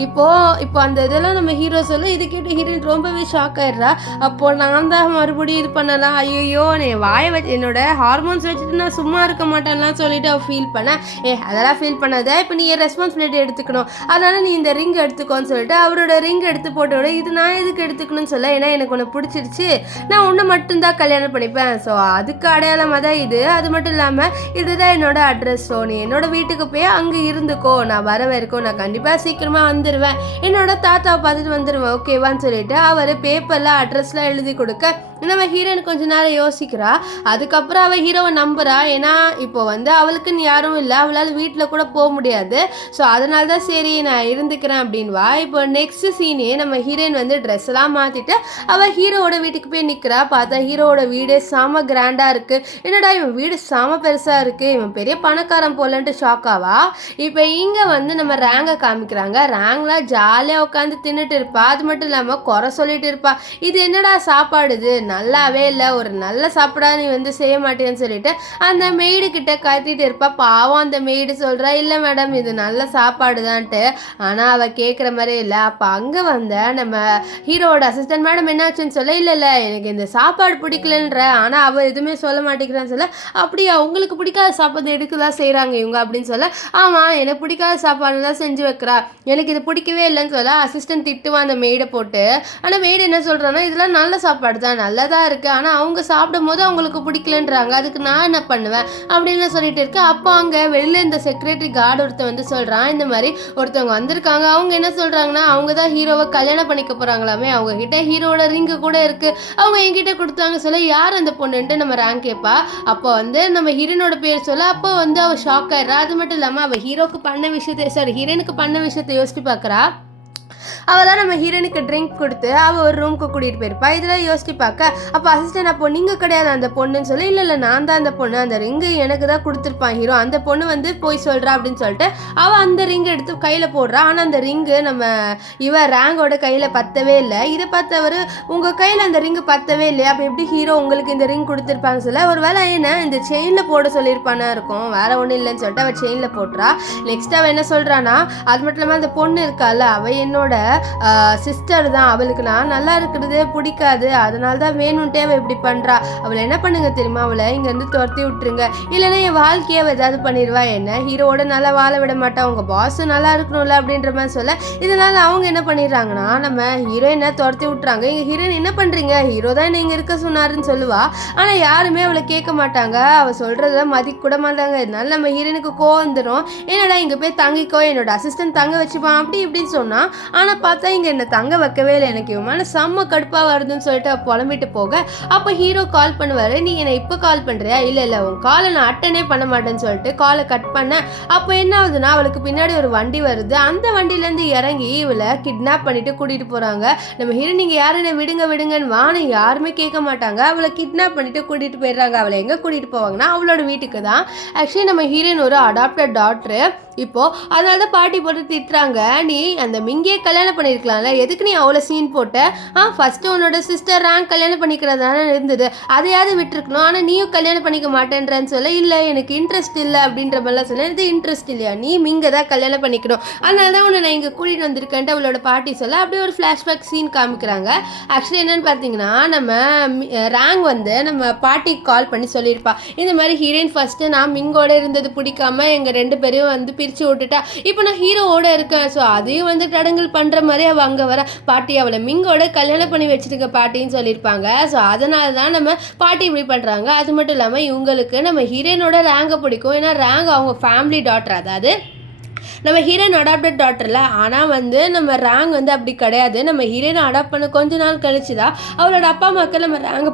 இப்போ அந்த இதெல்லாம் நம்ம ஹீரோ சொல்ல, இது கேட்டு ஹீரோயின் ரொம்பவே ஷாக் ஆயிடுறா. அப்போது நான் தான் மறுபடியும் இது பண்ணலாம், ஐயோ வாயை வச்சு என்னோட ஹார்மோன்ஸ் வச்சுட்டு நான் சும்மா இருக்க மாட்டேன்லாம் சொல்லிட்டு அவள் ஃபீல் பண்ணேன். அதெல்லாம் ஃபீல் பண்ணாத, இப்போ நீ ரெஸ்பான்சிபிலிட்டி எடுத்துக்கணும், அதனால் நீ இந்த ரிங் எடுத்துக்கோன்னு சொல்லிட்டு அவரோட ரிங் எடுத்து போட்டு விட, இது நான் எதுக்கு எடுத்துக்கணும்னு சொல்ல, ஏன்னா எனக்கு ஒன்று பிடிச்சிருச்சு, நான் ஒன்று மட்டும்தான் கல்யாணம் பண்ணிப்பேன், ஸோ அதுக்கு அடையாளமாக தான் இது. அது மட்டும் இல்லாமல் இதுதான் என்னோட அட்ரஸ், ஸோ நீ என்னோட வீட்டுக்கு போய் அங்கே இருந்துக்கோ, நான் வரவேற்கும், நான் கண்டிப்பாக சீக்கிரமாக வந்துடுவேன், என்னோட தாத்தாவை பார்த்துட்டு வந்துடுவேன், ஓகேவான்னு சொல்லிட்டு அவர் பேப்பரில் அட்ரஸ்லாம் எழுதி கொடுக்க நம்ம ஹீரோயின் கொஞ்ச நேரம் யோசிக்கிறா. அதுக்கப்புறம் அவள் ஹீரோவை நம்புறா. ஏன்னா இப்போ அவளுக்குன்னு யாரும் இல்லை, அவளால் வீட்டில் கூட போக முடியாது, ஸோ அதனால தான் சரி நான் இருந்துக்கிறேன் அப்படின்வா. இப்போ நெக்ஸ்ட் சீனே நம்ம ஹீரோயின் ட்ரெஸ் எல்லாம் மாற்றிட்டு அவள் ஹீரோவோட வீட்டுக்கு போய் நிற்கிறா. பார்த்தா ஹீரோவோட வீடு செம கிராண்டாக இருக்குது. என்னடா இவன் வீடு செம பெருசாக இருக்குது, இவன் பெரிய பணக்காரன் போலன்ட்டு ஷாக் ஆவா. இப்போ இங்கே நம்ம ரேங்கை காமிக்கிறாங்க. ரேங்கில் ஜாலியாக உட்காந்து தின்னுட்டு இருப்பா. அது மட்டும் இல்லாமல் குறை சொல்லிட்டு இருப்பா, இது என்னடா சாப்பாடு, இது நல்லாவே இல்லை, ஒரு நல்ல சாப்பிடா நீ செய்ய மாட்டேன்னு சொல்லிட்டு அந்த மெய்டு கிட்ட கத்திட்டு இருப்பா. பாவம் அந்த மெய்டு சொல்கிறா, இல்லை மேடம் இது நல்ல சாப்பாடு தான்ட்டு. ஆனால் அவள் கேட்குற மாதிரி இல்லை. அப்போ அங்கே நம்ம ஹீரோவோட அசிஸ்டன்ட், மேடம் என்னாச்சுன்னு சொல்ல, இல்லை எனக்கு இந்த சாப்பாடு பிடிக்கலன்ற, ஆனால் அவள் எதுவுமே சொல்ல மாட்டேங்கிறான்னு சொல்ல, அப்படியா உங்களுக்கு பிடிக்காத சாப்பாடு எடுக்க தான் செய்கிறாங்க இவங்க அப்படின்னு சொல்ல, ஆமாம் எனக்கு பிடிக்காத சாப்பாடு தான் செஞ்சு வைக்கிறா, எனக்கு இது பிடிக்கவே இல்லைன்னு சொல்ல அசிஸ்டன்ட் திட்டுவான் அந்த மெய்டை போட்டு. ஆனால் மெய்டு என்ன சொல்கிறான்னா, இதெல்லாம் நல்ல சாப்பாடு தான், நல்லதாக இருக்குது, ஆனால் அவங்க சாப்பிடும் போது அவங்களுக்கு பிடிக்கலன்றாங்க, அதுக்கு நான் என்ன பண்ணுவேன் அப்படின்னு சொல்லிட்டு இருக்கு. அப்போ அங்கே வெளியில் இந்த செக்யூரிட்டி கார்டு ஒருத்தன் சொல்கிறான், இந்த மாதிரி ஒருத்தவங்க வந்திருக்காங்க, அவங்க என்ன சொல்கிறாங்கன்னா அவங்க தான் ஹீரோவை கல்யாணம் பண்ணிக்க போகிறாங்களாமே, அவங்க கிட்ட ஹீரோவோட ரிங்கு கூட இருக்குது, அவங்க என்கிட்ட கொடுத்தாங்க சொல்ல, யார் அந்த பொண்ணுன்ட்டு நம்ம ரேங்க் கேட்பா. அப்போ நம்ம ஹீரோனோட பேர் சொல்ல, அப்போ அவள் ஷாக் ஆயிடுறா. அது மட்டும் இல்லாமல் அவள் ஹீரோனுக்கு பண்ண விஷயத்தை யோசிச்சு பார்க்குறா. அவள் தான் நம்ம ஹீரோனுக்கு ட்ரிங்க் கொடுத்து அவள் ஒரு ரூமுக்கு கூட்டிகிட்டு போயிருப்பா. இதெல்லாம் யோசிச்சு பார்க்க அப்போ அசிஸ்டன்ட், அப்போ நீங்கள் கிடையாது அந்த பொண்ணுன்னு சொல்லி, இல்லை நான் தான் அந்த பொண்ணு, அந்த ரிங்கு எனக்கு தான் கொடுத்துருப்பான் ஹீரோ, அந்த பொண்ணு போய் சொல்கிறா அப்படின்னு சொல்லிட்டு அவள் அந்த ரிங்கை எடுத்து கையில் போடுறா. ஆனால் அந்த ரிங்கு நம்ம ரேங்கோட கையில் பத்தவே இல்லை. இதை பார்த்தவர், உங்கள் கையில் அந்த ரிங்கு பத்தவே இல்லையா, அப்போ எப்படி ஹீரோ உங்களுக்கு இந்த ரிங் கொடுத்துருப்பாங்க சொல்ல, ஒரு வேலை என்ன இந்த செயினில் போட சொல்லியிருப்பானா இருக்கும், வேற ஒன்றும் இல்லைன்னு சொல்லிட்டு அவள் செயினில் போட்டுறா. நெக்ஸ்ட் அவள் என்ன சொல்கிறான்னா, அது மட்டும் இல்லாமல் அந்த பொண்ணு இருக்கால, அவள் என்னோட சிஸ்டர் தான், அவளுக்கு நான் நல்லா இருக்கிறது பிடிக்காது, அதனால தான் வேணும்ட்டே அவள் இப்படி பண்ணுறா, அவளை என்ன பண்ணுங்க தெரியுமா, அவளை இங்கேருந்து துரத்தி விட்டுருங்க, இல்லைன்னா என் வாழ்க்கையை ஏதாவது பண்ணிடுவா, என்ன ஹீரோவோட நல்லா வாழ விட மாட்டா, அவங்க பாஸும் நல்லா இருக்கணும்ல அப்படின்ற மாதிரி சொல்ல, இதனால் அவங்க என்ன பண்ணிடுறாங்கன்னா நம்ம ஹீரோயினை துரத்தி விட்டுறாங்க. எங்கள் ஹீரோயின் என்ன பண்ணுறீங்க, ஹீரோ தான் நீங்கள் இருக்க சொன்னாருன்னு சொல்லுவா. ஆனால் யாருமே அவளை கேட்க மாட்டாங்க, அவள் சொல்கிறத மதிக்க கூட மாட்டாங்க. இதனால நம்ம ஹீரோனுக்கு கோவம் வந்துடும், என்னடா இங்கே போய் தங்கிக்கோ, என்னோட அசிஸ்டன்ட் தங்க வச்சுப்பான் அப்படி இப்படின்னு சொன்னான். ஆனால் பார்த்தா இங்கே என்னை தங்க வைக்கவே இல்லை, எனக்கு இவமான செம்ம கடுப்பாக வருதுன்னு சொல்லிட்டு புலம்பிட்டு போக, அப்போ ஹீரோ கால் பண்ணுவார், நீ என்னை இப்போ கால் பண்ணுறியா, இல்லை உன் காலை நான் அட்டனே பண்ண மாட்டேன்னு சொல்லிட்டு காலை கட் பண்ணேன். அப்போ என்ன ஆகுதுன்னா, அவளுக்கு பின்னாடி ஒரு வண்டி வருது, அந்த வண்டியிலேருந்து இறங்கி இவளை கிட்னாப் பண்ணிட்டு கூட்டிகிட்டு போகிறாங்க. நம்ம ஹீரோ நீங்கள் யாருன்னு விடுங்கன்னு வான்னு யாருமே கேட்க மாட்டாங்க, அவளை கிட்னாப் பண்ணிட்டு கூட்டிகிட்டு போயிடுறாங்க. அவளை எங்கே கூட்டிகிட்டு போவாங்கன்னா அவளோட வீட்டுக்கு தான். ஆக்சுவலி நம்ம ஹீரோயின் ஒரு அடாப்டட் டாக்டரு, இப்போது அதனால தான் பாட்டி போட்டு திட்டுறாங்க, நீ அந்த மிங்கியை கல்யாணம் பண்ணியிருக்கலாம்ல, எதுக்கு நீ அவ்வளோ சீன் போட்ட, ஃபஸ்ட்டு உன்னோட சிஸ்டர் ரேங்க் கல்யாணம் பண்ணிக்கிறதானே இருந்தது, அதையாவது விட்டுருக்கணும், ஆனால் நீயும் கல்யாணம் பண்ணிக்க மாட்டேன்றன்னு சொல்ல, இல்லை எனக்கு இன்ட்ரெஸ்ட் இல்லை அப்படின்ற மாதிரிலாம் சொல்ல, இது இன்ட்ரெஸ்ட் இல்லையா, நீ மிங்க தான் கல்யாணம் பண்ணிக்கணும், அதனால தான் உன்னை நான் இங்கே கூட்டிகிட்டு வந்திருக்கேன்ட்டு அவளோட பாட்டி சொல்ல, அப்படியே ஒரு ஃப்ளாஷ்பேக் சீன் காமிக்கிறாங்க. ஆக்சுவலி என்னென்னு பார்த்தீங்கன்னா, நம்ம ரேங்க் நம்ம பாட்டிக்கு கால் பண்ணி சொல்லியிருப்பா, இந்த மாதிரி ஹீரோயின் ஃபஸ்ட்டு நான் மிங்கோட இருந்தது பிடிக்காம எங்கள் ரெண்டு பேரையும் பிரித்து விட்டுட்டா, இப்போ நான் ஹீரோவோட இருக்கேன், ஸோ அதையும் தடங்கல் பண்ணுற மாதிரி அவள் அங்கே வர, பாட்டி அவளை மிங்கோட கல்யாணம் பண்ணி வச்சுருக்க பாட்டின்னு சொல்லியிருப்பாங்க. ஸோ அதனால தான் நம்ம பாட்டி இப்படி பண்ணுறாங்க. அது மட்டும் இல்லாமல் இவங்களுக்கு நம்ம ஹீரோயினோட ரேங்கை பிடிக்கும், ஏன்னா ரேங்க் அவங்க ஃபேமிலி டாட்டர், அதாவது நம்ம ஹீரோயின் அடாப்டட் டாட்டரில். ஆனால் நம்ம ரேங்க் அப்படி கிடையாது, நம்ம ஹீரோயினை அடாப்ட் பண்ண கொஞ்ச நாள் கழிச்சு தான் அவளோட அப்பா அம்மாவுக்கு நம்ம ரேங்க்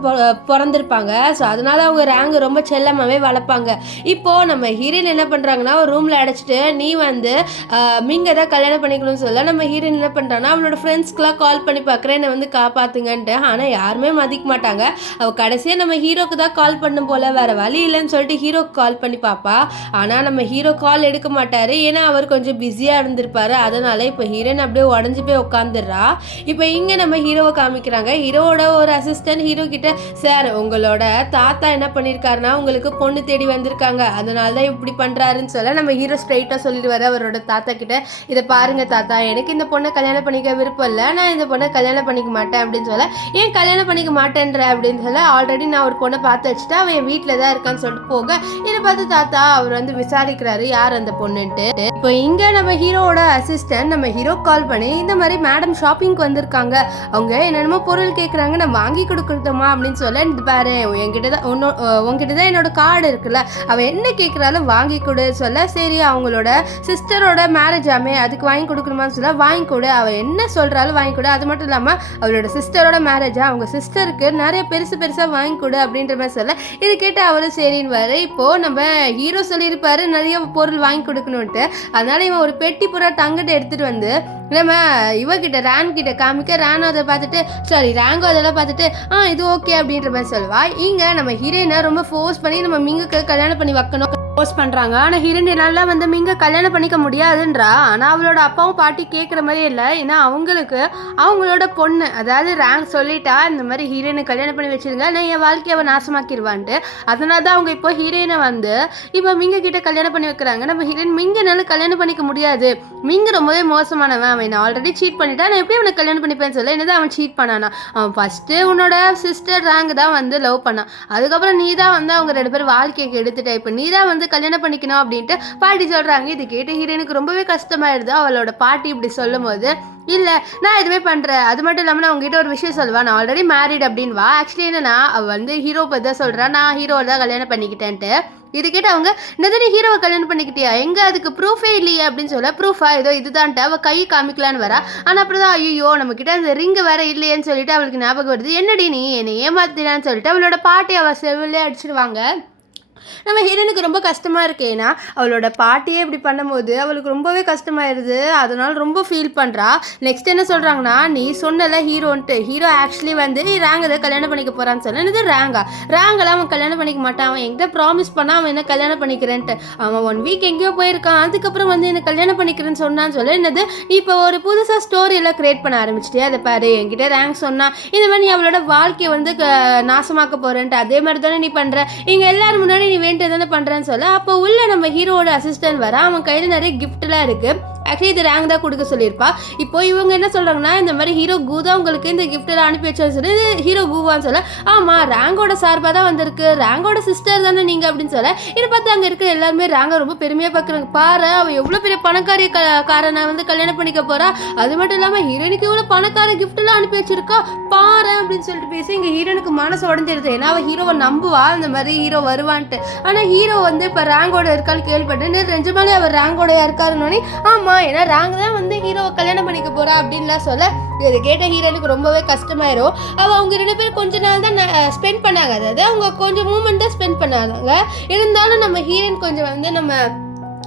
பிறந்திருப்பாங்க. ஸோ அதனால் அவங்க ரேங்க் ரொம்ப செல்லமாகவே வளர்ப்பாங்க. இப்போது நம்ம ஹீரோயின் என்ன பண்ணுறாங்கன்னா, ஒரு ரூமில் அடைச்சிட்டு நீ மிங்க தான் கல்யாணம் பண்ணிக்கணும்னு சொல்ல, நம்ம ஹீரோயின் என்ன பண்ணுறாங்கன்னா அவளோட ஃப்ரெண்ட்ஸ்க்கெலாம் கால் பண்ணி பார்க்குறேன், என்னை காப்பாற்றுங்கன்ட்டு. ஆனால் யாருமே மதிக்க மாட்டாங்க. அவள் கடைசியாக நம்ம ஹீரோக்கு தான் கால் பண்ணும் போல், வேறு வழி இல்லைன்னு சொல்லிட்டு ஹீரோக்கு கால் பண்ணி பார்ப்பா. ஆனால் நம்ம ஹீரோ கால் எடுக்க மாட்டார், ஏன்னா அவர் கொஞ்சம் பிஸியாக இருந்திருப்பாரு. அதனால இப்போ ஹீரோயின் அப்படியே உடஞ்சி போய் உட்காந்துடுறா. இப்போ இங்கே நம்ம ஹீரோவை காமிக்கிறாங்க. ஹீரோவோட ஒரு அசிஸ்டன்ட் ஹீரோ கிட்ட, சார் உங்களோட தாத்தா என்ன பண்ணியிருக்காருன்னா உங்களுக்கு பொண்ணு தேடி வந்திருக்காங்க, அதனால தான் இப்படி பண்ணுறாருன்னு சொல்ல நம்ம ஹீரோ ஸ்ட்ரைட்டாக சொல்லிடுவார் அவரோட தாத்தா கிட்ட, இதை பாருங்க தாத்தா, எனக்கு இந்த பொண்ணை கல்யாணம் பண்ணிக்க விருப்பம் இல்லை, நான் இந்த பொண்ணை கல்யாணம் பண்ணிக்க மாட்டேன் அப்படின்னு சொல்ல, ஏன் கல்யாணம் பண்ணிக்க மாட்டேன்ற அப்படின்னு சொல்ல, ஆல்ரெடி நான் ஒரு பொண்ணை பார்த்து வச்சுட்டு அவன் என் வீட்டில் தான் இருக்கான்னு சொல்லிட்டு போக, இதை பார்த்து தாத்தா அவர் வந்து விசாரிக்கிறாரு யார் அந்த பொண்ணுன்ட்டு. இப்போ இங்கே நம்ம ஹீரோவோட அசிஸ்டன்ட் நம்ம ஹீரோ கால் பண்ணி, இந்த மாதிரி மேடம் ஷாப்பிங்க்கு வந்திருக்காங்க, அவங்க என்னென்னமோ பொருள் கேட்குறாங்க, நான் வாங்கி கொடுக்குறதுமா அப்படின்னு சொல்ல, இந்த பாரு என்கிட்ட தான் உங்ககிட்ட தான் என்னோட கார்டு இருக்குல்ல, அவள் என்ன கேட்குறாலும் வாங்கி கொடு சொல்ல, சரி அவங்களோட சிஸ்டரோட மேரேஜ் ஆமே அதுக்கு வாங்கி கொடுக்கணுமான்னு சொல்ல, வாங்கி கொடு, அவள் என்ன சொல்கிறாலும் வாங்கி கொடு, அது மட்டும் இல்லாமல் அவளோட சிஸ்டரோட மேரேஜா அவங்க சிஸ்டருக்கு நிறைய பெருசாக வாங்கி கொடு அப்படின்ற மாதிரி சொல்ல, இது கேட்டு அவரும் சரின்னு வர. இப்போது நம்ம ஹீரோ சொல்லியிருப்பாரு நிறைய பொருள் வாங்கி கொடுக்கணுன்ட்டு, அதனால இவன் ஒரு பெட்டி புறா தங்கிட்ட எடுத்துகிட்டு வந்து நம்ம இவகிட்ட ரேன் கிட்ட காமிக்க, ரேன் அதை பார்த்துட்டு சாரி ரேங்கோ அதெல்லாம் பார்த்துட்டு இது ஓகே அப்படின்ற மாதிரி சொல்லுவா. இங்கே நம்ம ஹீரோயினை ரொம்ப ஃபோர்ஸ் பண்ணி நம்ம மிங்குக்கு கல்யாணம் பண்ணி வைக்கணும் போஸ்ட் பண்ணுறாங்க. ஆனால் ஹீரோயினால வந்து மிங்க கல்யாணம் பண்ணிக்க முடியாதுன்றா. ஆனால் அவளோட அப்பாவும் பாட்டி கேட்குற மாதிரியே இல்லை. ஏன்னா அவங்களுக்கு அவங்களோட பொண்ணு அதாவது ரேங்க் சொல்லிட்டா இந்த மாதிரி ஹீரோயினை கல்யாணம் பண்ணி வச்சிருங்க, நான் என் வாழ்க்கையை அவன் நாசமாக்கிடுவான்ட்டு. அதனால தான் அவங்க இப்போ ஹீரோயினை வந்து இப்போ மிங்க கிட்ட கல்யாணம் பண்ணி வைக்கிறாங்க. நம்ம ஹீரோயின் மிங்கனால கல்யாணம் பண்ணிக்க முடியாது, மிங்க ரொம்பவே மோசமானவன், அவன் நான் ஆல்ரெடி சீட் பண்ணிட்டா, நான் எப்படி அவனை கல்யாணம் பண்ணிப்பேன்னு சொல்ல, என்னதான் அவன் சீட் பண்ணானா, அவன் ஃபஸ்ட்டு உன்னோட சிஸ்டர் ரேங்க் தான் வந்து லவ் பண்ணான், அதுக்கப்புறம் நீ தான் வந்து அவங்க 2 பேர் வாழ்க்கைக்கு எடுத்துட்ட, இப்போ நீ தான் வந்து கல்யாணம் பண்ணிக்கணும் அப்படின்ட்டு பாட்டி சொல்கிறாங்க. இது கேட்டு ஹீரோயினுக்கு ரொம்பவே கஷ்டமாயிடுது. அவளோட பாட்டி இப்படி சொல்லும் போது, இல்லை நான் எதுவுமே பண்ணுறேன், அது மட்டும் இல்லாமல் நான் உங்ககிட்ட ஒரு விஷயம் சொல்லுவேன், நான் ஆல்ரெடி மேரிட் அப்படின்வா. ஆக்சுவலி என்னன்னா அவள் வந்து ஹீரோ பற்றி தான் சொல்கிறான், நான் ஹீரோவை தான் கல்யாணம் பண்ணிக்கிட்டேன்ட்டு. இது கேட்டு அவங்க என்னது ஹீரோவை கல்யாணம் பண்ணிக்கிட்டியா, எங்கே அதுக்கு ப்ரூஃபே இல்லையே அப்படின்னு சொல்ல, ப்ரூஃபா ஏதோ இதுதான்ட்டு அவள் கை காமிக்கலான்னு வரா. ஆனால் அப்படி தான் ஐயோ நம்மக்கிட்ட அந்த ரிங்கு வேற இல்லையேன்னு சொல்லிட்டு அவளுக்கு ஞாபகம் வருது, என்னடி நீ என்னை ஏமாத்தினான்னு சொல்லிட்டு அவளோட பாட்டி அவள் செவிலே அடிச்சிடுவாங்க. நம்ம ஹீரோனுக்கு ரொம்ப கஷ்டமாக இருக்கு. ஏன்னா அவளோட பாட்டியே இப்படி பண்ணும்போது அவளுக்கு ரொம்பவே கஷ்டமாயிருது. அதனால ரொம்ப ஃபீல் பண்ணுறா. நெக்ஸ்ட் என்ன சொல்கிறாங்கன்னா, நீ சொன்னல ஹீரோன்ட்டு, ஹீரோ ஆக்சுவலி வந்து ரேங்கை தான் கல்யாணம் பண்ணிக்க போகிறான்னு சொல்ல, இது ரேங்கெல்லாம் அவன் கல்யாணம் பண்ணிக்க மாட்டான், அவன் என்கிட்ட ப்ராமிஸ் பண்ணால் அவன் என்ன கல்யாணம் பண்ணிக்கிறேன்ட்டு, அவன் 1 வீக் எங்கேயோ போயிருக்கான், அதுக்கப்புறம் வந்து என்ன கல்யாணம் பண்ணிக்கிறேன்னு சொன்னான்னு சொல்ல, என்னது இப்போ ஒரு புதுசாக ஸ்டோரி எல்லாம் கிரியேட் பண்ண ஆரம்பிச்சிட்டே, அதை பாரு என்கிட்ட ரேங்க் சொன்னான், இந்த மாதிரி நீ அவளோட வாழ்க்கையை வந்து நாசமாக்க போகிறேன்ட்டு, அதே மாதிரி தானே நீ பண்ணுற, இங்கே எல்லாரும் முன்னாடி நீ வேண்டியது தானே பண்ணுறேன்னு சொல்ல, அப்போ உள்ள நம்ம ஹீரோவோட அசிஸ்டன்ட் வர, அவன் கையில் நிறைய கிஃப்ட்லாம் இருக்குது. ஆக்சுவலி இது ரேங்க் தான் கொடுக்க சொல்லியிருப்பா. இப்போ இவங்க என்ன சொல்கிறாங்கன்னா, இந்த மாதிரி ஹீரோ கூதா உங்களுக்கு இந்த கிஃப்டெல்லாம் அனுப்பி வச்சான்னு சொல்லி, இது ஹீரோ கூவான்னு சொல்ல, ஆமாம் ரேங்கோட சார்பாக தான் வந்திருக்கு, ரேங்கோட சிஸ்டர் தானே நீங்கள் அப்படின்னு சொல்ல, இதை பார்த்து அங்கே இருக்கிற எல்லாருமே ரேங்கை ரொம்ப பெருமையாக பார்க்குறாங்க. பாரு அவள் எவ்வளோ பெரிய பணக்காரிய காரனை வந்து கல்யாணம் பண்ணிக்க போகிறா, அது மட்டும் இல்லாமல் ஹீரோனுக்கு இவ்வளோ பணக்கார கிஃப்டெல்லாம் அனுப்பி வச்சிருக்கா பாரு அப்படின்னு சொல்லிட்டு பேசி இங்கே ஹீரோனுக்கு மனசு உடஞ்சிருது. ஏன்னா அவள் ஹீரோவை நம்புவா இந்த மாதிரி ஹீரோ வருவான்ட்டு. ஆனால் ஹீரோ வந்து இப்போ ரேங்கோட இருக்கான்னு கேள்விப்பட்டு நிஜமாலே அவர் ரேங்கோடையா இருக்காருன்னு, ஆமாம் ஏன்னா ரேங்க் தான் வந்து ஹீரோவை கல்யாணம் பண்ணிக்க போறா அப்படின்லாம் சொல்ல, இது கேட்ட ஹீரோனுக்கு ரொம்பவே கஷ்டமாயிரும். அவங்க 2 பேரும் கொஞ்ச நாள் தான் ஸ்பெண்ட் பண்ணாங்க, அதாவது அவங்க கொஞ்சம் மூமெண்ட் தான் ஸ்பெண்ட் பண்ணாங்க. இருந்தாலும் நம்ம ஹீரோயின் கொஞ்சம் வந்து நம்ம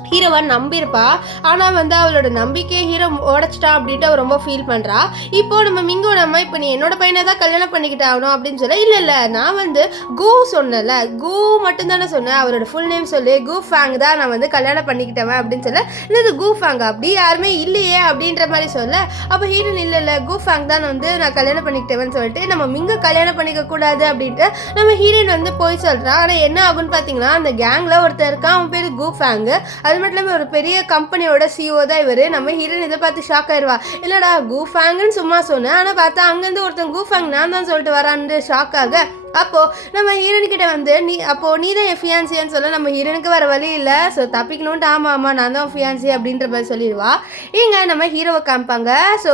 ஹீரோவை நம்பியிருப்பா. ஆனால் வந்து அவளோட நம்பிக்கையை ஹீரோ உடச்சிட்டா அப்படின்ட்டு அவள் ரொம்ப ஃபீல் பண்ணுறா. இப்போ நம்ம மிங்கு நம்ம இப்போ நீ என்னோட பையனை தான் கல்யாணம் பண்ணிக்கிட்டு ஆகணும் அப்படின்னு சொல்ல, இல்லை நான் வந்து கூ சொன்னல, கூ மட்டும்தானே சொன்னேன், அவரோட ஃபுல் நேம் சொல்லி கூ ஃபேங் தான் நான் வந்து கல்யாணம் பண்ணிக்கிட்டவன் அப்படின்னு சொல்ல, இல்லை கூ ஃபேங் அப்படி யாருமே இல்லையே அப்படின்ற மாதிரி சொல்ல, அப்போ ஹீரோன் இல்லை கூ ஃபேங் தான் வந்து நான் கல்யாணம் பண்ணிக்கிட்டவன்னு சொல்லிட்டு நம்ம மிங்க கல்யாணம் பண்ணிக்க கூடாது அப்படின்ட்டு நம்ம ஹீரோயின் வந்து போய் சொல்கிறான். ஆனால் என்ன ஆகுன்னு பார்த்தீங்கன்னா, அந்த கேங்கில் ஒருத்தர் இருக்கான், அவன் பேர் கூ ஃபேங், அது மட்டும் இல்லாமல் ஒரு பெரிய கம்பெனியோட சிஓ தான் இவர். நம்ம ஹீரோயின் இதை பார்த்து ஷாக் ஆயிடுவா, இல்லைடா கூஃபேங்குன்னு சும்மா சொன்னேன், ஆனால் பார்த்தா அங்கேருந்து ஒருத்தன் கூஃபேங் நான் தான் சொல்லிட்டு வரான்னு ஷாக் ஆக, அப்போது நம்ம ஹீரோனுக்கிட்ட வந்து நீ தான் என் ஃபியான்சியான்னு சொல்ல, நம்ம ஹீரோனுக்கு வர வழி இல்லை, ஸோ தப்பிக்கணுன்ட்டு ஆமாம் நான் தான் ஃபியான்சி அப்படின்ற மாதிரி சொல்லிடுவா. இங்கே நம்ம ஹீரோவை காமிப்பாங்க. ஸோ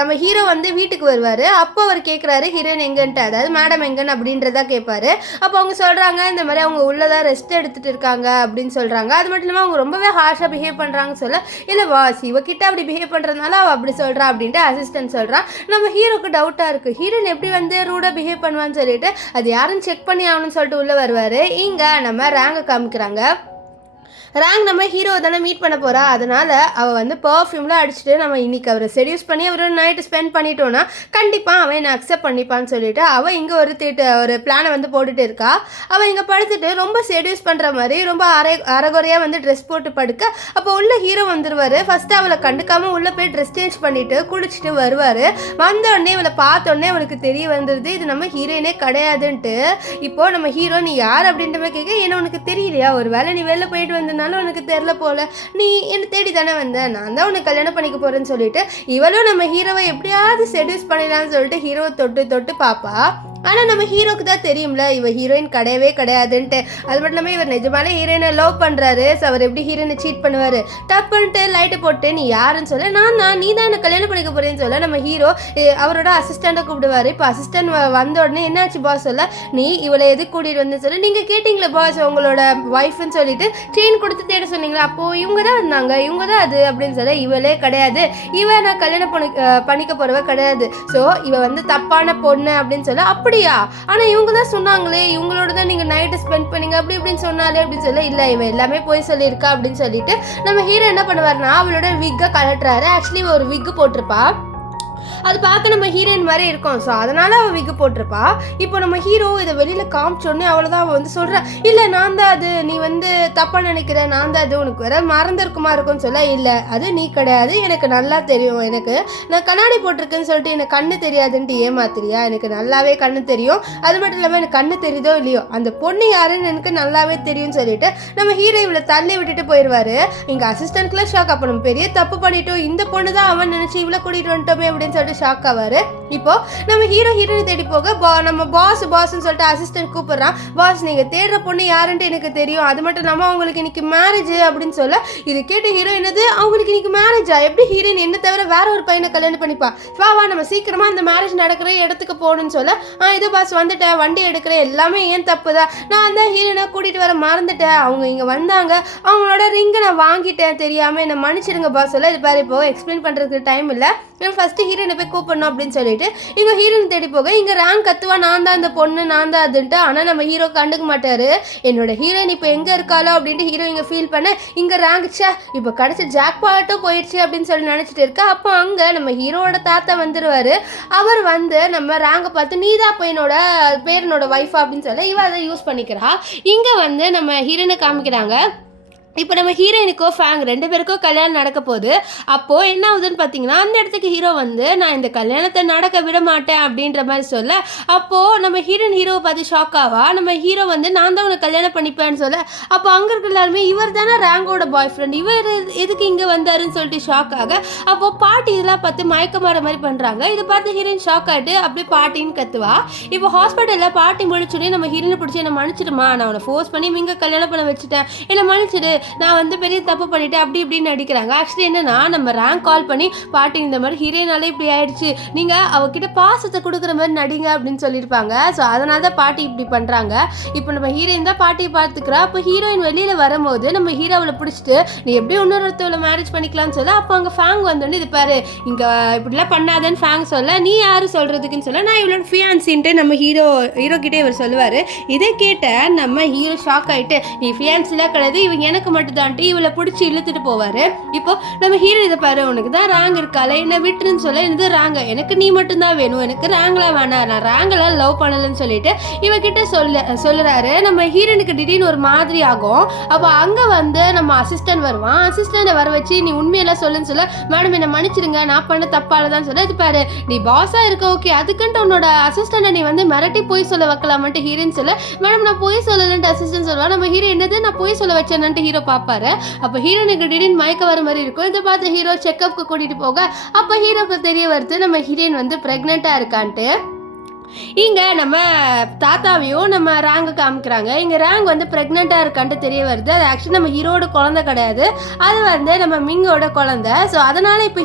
நம்ம ஹீரோ வந்து வீட்டுக்கு வருவார். அப்போ அவர் கேட்குறாரு ஹீரோயின் எங்கன்ட்டு, அதாவது மேடம் எங்கன்னு அப்படின்றதா கேட்பாரு. அப்போ அவங்க சொல்கிறாங்க இந்த மாதிரி அவங்க உள்ளதான் ரெஸ்ட் எடுத்துகிட்டு இருக்காங்க அப்படின்னு சொல்கிறாங்க. அது மட்டும் இல்லாமல் அவங்க ரொம்பவே ஹார்ஷாக பிஹேவ் பண்ணுறாங்கன்னு சொல்ல, இல்லை வாஸ் இவக்கிட்ட அப்படி பிஹேவ் பண்ணுறதுனால அவள் அப்படி சொல்கிறா அப்படின்ட்டு அசிஸ்டன்ட் சொல்கிறான். நம்ம ஹீரோக்கு டவுட்டாக இருக்குது, ஹீரோயின் எப்படி வந்து ரூடாக பிஹேவ் பண்ணுவான்னு சொல்லிட்டு அது யாருன்னு செக் பண்ணி ஆகணும்னு சொல்லிட்டு உள்ளே வருவார். இங்கே நம்ம ரேங்கை காமிக்கிறாங்க. ரேங்க் நம்ம ஹீரோ தானே மீட் பண்ண போகிறா, அதனால் அவள் வந்து பர்ஃப்யூம்லாம் அடிச்சுட்டு நம்ம இன்றைக்கி அவரை செடியூஸ் பண்ணி அவரோட நைட்டு ஸ்பெண்ட் பண்ணிட்டோன்னா கண்டிப்பாக அவன் என்னை அக்செப்ட் பண்ணிப்பான்னு சொல்லிட்டு அவள் இங்கே ஒரு பிளானை வந்து போட்டுட்டு இருக்கா. அவள் இங்கே படுத்துட்டு ரொம்ப செடியூஸ் பண்ணுற மாதிரி ரொம்ப அரைகுறையாக வந்து ட்ரெஸ் போட்டு படுக்க, அப்போ உள்ள ஹீரோ வந்துடுவார். ஃபஸ்ட்டு அவளை கண்டுக்காமல் உள்ளே போய் ட்ரெஸ் சேஞ்ச் பண்ணிவிட்டு குளிச்சுட்டு வருவார். வந்தோடனே இவளை பார்த்தோடனே அவளுக்கு தெரிய வந்துடுது இது நம்ம ஹீரோயினே கிடையாதுன்ட்டு. இப்போது நம்ம ஹீரோ நீ யார் அப்படின்ற மாதிரி கேட்க, ஏன்னா உனக்கு தெரியலையா, ஒரு வேளை நீ வெளில போயிட்டு வந்தனால உனக்கு தெரியல போல, நீ என்னை தேடி தானே வந்த, நான் தான் உனக்கு கல்யாணம் பண்ணிக்க போறேன்னு சொல்லிட்டு இவளும் நம்ம ஹீரோவை எப்படியாவது செடியூஸ் பண்ணிடலாம்னு சொல்லிட்டு ஹீரோவை தொட்டு தொட்டு பாப்பா. ஆனால் நம்ம ஹீரோக்கு தான் தெரியும்ல இவ ஹீரோயின் கிடையவே கிடையாதுன்ட்டு. அது மட்டும் இல்லாமல் இவர் நிஜமாலே ஹீரோயினை லவ் பண்ணுறாரு. ஸோ அவர் எப்படி ஹீரோயினை சீட் பண்ணுவார். டப்புன்ட்டு லைட்டை போட்டு நீ யாருன்னு சொல்ல, நான் நீ தான் என்ன கல்யாணம் பண்ணிக்க போறேன்னு சொல்ல நம்ம ஹீரோ அவரோட அசிஸ்டண்ட்டை கூப்பிடுவார். இப்போ அசிஸ்டன்ட் வந்த உடனே என்னாச்சு பாஸ் சொல்ல, நீ இவளை எதுக்கு கூட்டிகிட்டு வந்து சொல்ல, நீங்கள் கேட்டிங்களே பாஸ் உங்களோட ஒய்ஃப்னு சொல்லிட்டு செயின் கொடுத்து தேட சொன்னீங்களா, அப்போது இவங்க தான் இருந்தாங்க, இவங்க தான் அது அப்படின்னு சொல்ல, இவளே கிடையாது, இவ நான் கல்யாணம் பண்ணிக்க போகிறவ கிடையாது, ஸோ இவ வந்து தப்பான பொண்ணு அப்படின்னு சொல்ல, அப்படியா ஆனால் இவங்க தான் சொன்னாங்களே, இவங்களோட தான் நீங்கள் நைட்டு ஸ்பெண்ட் பண்ணீங்க அப்படி இப்படின்னு சொன்னாலே அப்படின்னு சொல்ல, இல்லை இவன் எல்லாமே போய் சொல்லியிருக்கா அப்படின்னு சொல்லிட்டு நம்ம ஹீரோ என்ன பண்ணுவார்னா அவளோட விக்கை கலட்டுறாரு. ஆக்சுவலி ஒரு விக்கு போட்டிருப்பா, அது பார்க்க நம்ம ஹீரோயின் மாதிரி இருக்கும். ஸோ அதனால் அவள் விக்கு போட்டிருப்பா. இப்போ நம்ம ஹீரோ இதை வெளியில் காமிச்சோடனே அவ்வளோதான் அவள் வந்து சொல்கிறா, இல்லை நான் தான் அது, நீ வந்து தப்பாக நினைக்கிற, நான் தான் அது, உனக்கு வேற மறந்துருக்குமா இருக்கும்னு சொல்ல, இல்லை அது நீ கிடையாது, எனக்கு நல்லா தெரியும், எனக்கு நான் கண்ணாடி போட்டிருக்கேன்னு சொல்லிட்டு எனக்கு கண்ணு தெரியாதுன்ட்டு ஏமாத்திரியா, எனக்கு நல்லாவே கண்ணு தெரியும், அது மட்டும் இல்லாமல் எனக்கு கண்ணு தெரியுதோ இல்லையோ அந்த பொண்ணு யாருன்னு எனக்கு நல்லாவே தெரியும்னு சொல்லிட்டு நம்ம ஹீரோ இவளை தள்ளி விட்டுட்டு போயிடுவாரு. இங்கே அசிஸ்டன்ட்குலாம் ஷாக், அப்போ நம்ம பெரிய தப்பு பண்ணிட்டோம், இந்த பொண்ணு தான் அவன் நினச்சி இவளை கூட்டிகிட்டு வந்துட்டோமே அப்படின்னு சொல்லிட்டு ஷாக் ஆவாரு. இப்போ நம்ம ஹீரோயினை தேடி போக நம்ம பாஸ்ன்னு சொல்லிட்டு அசிஸ்டன்ட் கூப்பிடுறான். பாஸ் நீங்க தேடுற பொண்ணு யாருன்ட்டு எனக்கு தெரியும், அது மட்டும் இல்லாமல் அவங்களுக்கு இன்னைக்கு மேரேஜ் அப்படின்னு சொல்ல, இது கேட்டு ஹீரோ என்னது அவங்களுக்கு இன்னைக்கு மேரேஜா, எப்படி ஹீரோயின் என்ன தவிர வேற ஒரு பையனை கல்யாணம் பண்ணிப்பா, வா நம்ம சீக்கிரமா அந்த மேரேஜ் நடக்கிற இடத்துக்கு போகணும்னு சொல்ல, இதோ பாஸ் வந்துட்டேன், வண்டி எடுக்கிறேன், எல்லாமே ஏன் தப்பு தான், நான் தான் ஹீரோயினை கூட்டிட்டு வர மறந்துட்டேன், அவங்க இங்க வந்தாங்க, அவங்களோட ரிங்கை நான் வாங்கிட்டேன் தெரியாம என்ன மன்னிச்சிடுங்க பாஸ் சொல்ல, இது பாரு இப்போ எக்ஸ்பிளைன் பண்றதுக்கு டைம் இல்லை, ஃபர்ஸ்ட் ஹீரோயினை போய் கூப்பிடணும் அப்படின்னு சொல்லிட்டு இவங்க ஹீரோயின் தேடி போக, இங்க ரேங்க் கத்துவா நான் தான் இந்த பொண்ணு நான் தான் அதுன்ட்டு. ஆனா நம்ம ஹீரோ கண்டுக்க மாட்டாரு. என்னோட ஹீரோயின் இப்போ எங்க இருக்காளோ அப்படின்ட்டு ஹீரோ இங்க ஃபீல் பண்ண, இங்க ரேங்க் இப்போ கிடைச்ச ஜாக் பாட்டும் போயிடுச்சு அப்படின்னு சொல்லி நினைச்சிட்டு இருக்கா. அப்போ அங்க நம்ம ஹீரோட தாத்தா வந்துருவாரு. அவர் வந்து நம்ம ரேங்கை பார்த்து நீதான் இப்போ என்னோட பேரனோட ஒய்ஃபா அப்படின்னு சொல்ல, இவ அதை யூஸ் பண்ணிக்கிறா. இங்க வந்து நம்ம ஹீரோயினை காமிக்கிறாங்க. இப்போ நம்ம ஹீரோயினுக்கோ ஃபேங் ரெண்டு பேருக்கும் கல்யாணம் நடக்க போகுது. அப்போது என்ன ஆகுதுன்னு பார்த்தீங்கன்னா அந்த இடத்துக்கு ஹீரோ வந்து நான் இந்த கல்யாணத்தை நடக்க விட மாட்டேன் அப்படின்ற மாதிரி சொல்ல, அப்போது நம்ம ஹீரோவை பார்த்து ஷாக் ஆவா. நம்ம ஹீரோ வந்து நான் தான் உனக்கு கல்யாணம் பண்ணிப்பேன்னு சொல்ல, அப்போ அங்கே இருக்க எல்லாருமே இவர் தானே ரேங்கோட பாய் ஃப்ரெண்ட், இவர் எதுக்கு இங்கே வந்தாருன்னு சொல்லிட்டு ஷாக் ஆக, அப்போது பாட்டி இதெல்லாம் பார்த்து மயக்கமாற மாதிரி பண்ணுறாங்க. இதை பார்த்து ஹீரோயின் ஷாக் ஆகிட்டு அப்படியே பாட்டின்னு கத்துவா. இப்போ ஹாஸ்பிட்டலில் பாட்டி முடிச்சுடனே நம்ம ஹீரோனை பிடிச்சி என்னை மன்னிச்சிடுமா, நான் அவனை ஃபோர்ஸ் பண்ணி இங்கே கல்யாணம் பண்ண வச்சுட்டேன், என்னை மன்னிச்சிடு, நான் வந்து பெரிய தப்பு பண்ணிட்டேன் அப்படி இப்படின்னு நடிக்கிறாங்க. ஆக்சுவலி என்னன்னா நம்ம ரேங்க் கால் பண்ணி பாட்டி இந்த மாதிரி ஹீரோயினால இப்படி ஆயிடுச்சு, நீங்கள் அவகிட்ட பாசத்தை கொடுக்குற மாதிரி நடிங்க அப்படின்னு சொல்லியிருப்பாங்க. ஸோ அதனால தான் பாட்டி இப்படி பண்ணுறாங்க. இப்போ நம்ம ஹீரோயின் தான் பாட்டியை பார்த்துக்கிறா. அப்போ ஹீரோயின் வெளியில் வரும்போது நம்ம ஹீரோவை பிடிச்சிட்டு நீ எப்படி இன்னொருத்தவளை மேரேஜ் பண்ணிக்கலாம்னு சொல்ல, அப்போ அங்கே ஃபேங் வந்தோன்னு இது பாரு இங்கே இப்படிலாம் பண்ணாதேன்னு ஃபேங் சொல்ல, நீ யார் சொல்கிறதுக்குன்னு சொல்ல, நான் இவளோட ஃபியான்சின்ட்டு நம்ம ஹீரோ கிட்டே இவர் சொல்லுவார். இதை கேட்ட நம்ம ஹீரோ ஷாக் ஆகிட்டு நீ ஃபியான்சிலாம் கிடையாது, இவங்க எனக்கு மட்டும்தான்ட்டு இவளை பிடிச்சி இழுத்துட்டு போவார். இப்போ நம்ம ஹீரோ இதை பாரு உனக்கு தான் ரேங்க் இருக்கால என்ன விட்டுருன்னு சொல்ல, இது ரேங்க எனக்கு நீ மட்டும்தான் வேணும், எனக்கு ரேங்க்லாம் வேணாம், நான் ரேங்கெல்லாம் லவ் பண்ணலன்னு சொல்லிட்டு இவகிட்ட சொல்லுறாரு. நம்ம ஹீரோனுக்கு திடீர்னு ஒரு மாதிரி ஆகும். அப்போ அங்கே வந்து நம்ம அசிஸ்டன்ட் வருவான். அசிஸ்டண்ட்டை வர வச்சு நீ உண்மையெல்லாம் சொல்லுன்னு சொல்ல, மேடம் என்னை மன்னிச்சிடுங்க நான் பண்ண தப்பால தான் சொல்ல, இது பாரு நீ பாஸாக இருக்க ஓகே, அதுக்குன்ட்டு உன்னோட அசிஸ்டண்ட்டை நீ வந்து மிரட்டி போய் சொல்ல வைக்கலாமன்ட்டு ஹீரோன்னு சொல்ல, மேடம் நான் போய் சொல்லலன்ட்டு அசிஸ்டன்ட் சொல்லுவா. நம்ம ஹீரோ என்னது நான் போய் சொல்ல வச்சேன்ட்டு ஹீரோ பார்ப்பாரு. அப்போ ஹீரோனுக்கு திடீர்னு மயக்க வர மாதிரி இருக்கும். இதை பார்த்து ஹீரோ செக்அப்க்கு கூட்டிட்டு போக, அப்போ ஹீரோக்கு தெரிய வருது நம்ம ஹீரோயின் வந்து பிரெக்னெண்டா இருக்கான்ட்டு. இங்க நம்ம தாத்தாவையும் நம்ம ரேங்கு காமிக்கிறாங்க. இங்க ரேங்க் வந்து பிரெக்னெண்டா இருக்கான்ட்டு தெரிய வருது. அது ஆக்சுவலி நம்ம ஹீரோட குழந்தை கிடையாது, அது வந்து நம்ம மிங்கோட குழந்தை. ஸோ அதனால இப்போ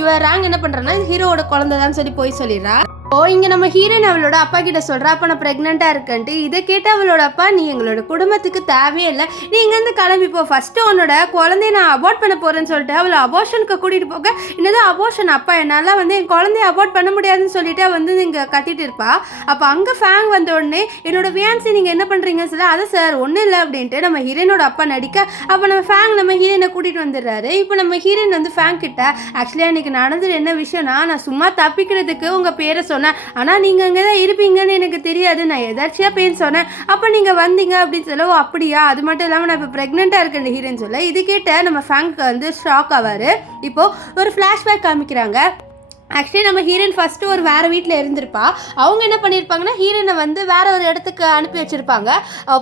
இவ ரேங்க் என்ன பண்றான்னா ஹீரோட குழந்தை தான் சொல்லி போய் சொல்லிடுறா. இங்க நம்ம ஹீரோயின் அவளோட அப்பா கிட்ட சொல்றா, அப்ப நான் பிரெக்னெண்டா இருக்கேன்ட்டு. இதை கேட்ட அவளோட அப்பா, நீ எங்களோட குடும்பத்துக்கு தேவையே இல்லை, நீ இங்கேருந்து கிளம்பிப்போ, ஃபர்ஸ்ட் உன்னோட குழந்தைய நான் அபார்ட் பண்ண போறேன்னு சொல்லிட்டு அவளை அபார்ஷனுக்கு கூட்டிட்டு போக, என்னதான் அபார்ஷன் அப்பா, என்னால் வந்து என் குழந்தைய அபார்ட் பண்ண முடியாதுன்னு சொல்லிட்டு வந்து இங்கே கத்திட்டு இருப்பா. அப்போ அங்கே ஃபேங் வந்த உடனே, என்னோட ஃபியான்சி நீங்கள் என்ன பண்ணுறீங்கன்னு சொல்லி, அதை சார் ஒன்றும் இல்லை அப்படின்ட்டு நம்ம ஹீரோயினோட அப்பா நடிக்க, அப்போ நம்ம ஃபேங் நம்ம ஹீரோயினை கூட்டிகிட்டு வந்துடுறாரு. இப்போ நம்ம ஹீரோயின் வந்து ஃபேங் கிட்ட, ஆக்சுவலி எனக்கு நடந்தது என்ன விஷயம்னா, நான் சும்மா தப்பிக்கிறதுக்கு உங்கள் பேரை சொன்னேன், ஆனால் நீங்கள் அங்கே தான் இருப்பீங்கன்னு எனக்கு தெரியாது, நான் எதாச்சியாக பேர் சொன்னேன், அப்போ நீங்கள் வந்தீங்க அப்படின்னு சொல்ல, ஓ அப்படியா, அது மட்டும் இல்லாமல் நான் இப்போ ப்ரெக்னெண்ட்டாக இருக்கேன் ஹீரோன்னு சொல்ல. இது கேட்ட நம்ம ஃபேங்க்கு வந்து ஷாக் ஆவார். இப்போது ஒரு ஃப்ளாஷ்பேக் காமிக்கிறாங்க. ஆக்சுவலி நம்ம ஹீரோயின் ஃபஸ்ட்டு ஒரு வேறு வீட்டில் இருந்திருப்பா. அவங்க என்ன பண்ணியிருப்பாங்கன்னா, ஹீரோயினை வந்து வேறு ஒரு இடத்துக்கு அனுப்பி வச்சுருப்பாங்க.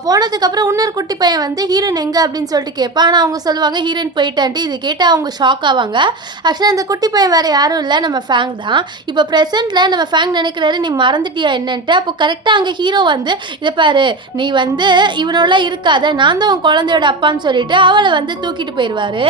போனதுக்கப்புறம் இன்னொரு குட்டி பையன் வந்து ஹீரோயின் எங்கே அப்படின்னு சொல்லிட்டு கேட்பான். ஆனால் அவங்க சொல்லுவாங்க ஹீரோயின் போயிட்டான்ட்டு. இது கேட்டால் அவங்க ஷாக் ஆவாங்க. ஆக்சுவலாக அந்த குட்டி பையன் வேறு யாரும் இல்லை, நம்ம ஃபேங் தான். இப்போ ப்ரெசென்ட்டில் நம்ம ஃபேங் நினைக்கிறாரு, நீ மறந்துட்டியா என்னன்ட்டு. அப்போ கரெக்டாக அங்கே ஹீரோ வந்து, இதை பாரு, நீ வந்து இவனோட இருக்காத, நான் தான் உன் குழந்தையோட அப்பான்னு சொல்லிட்டு அவளை வந்து தூக்கிட்டு போயிடுவார்.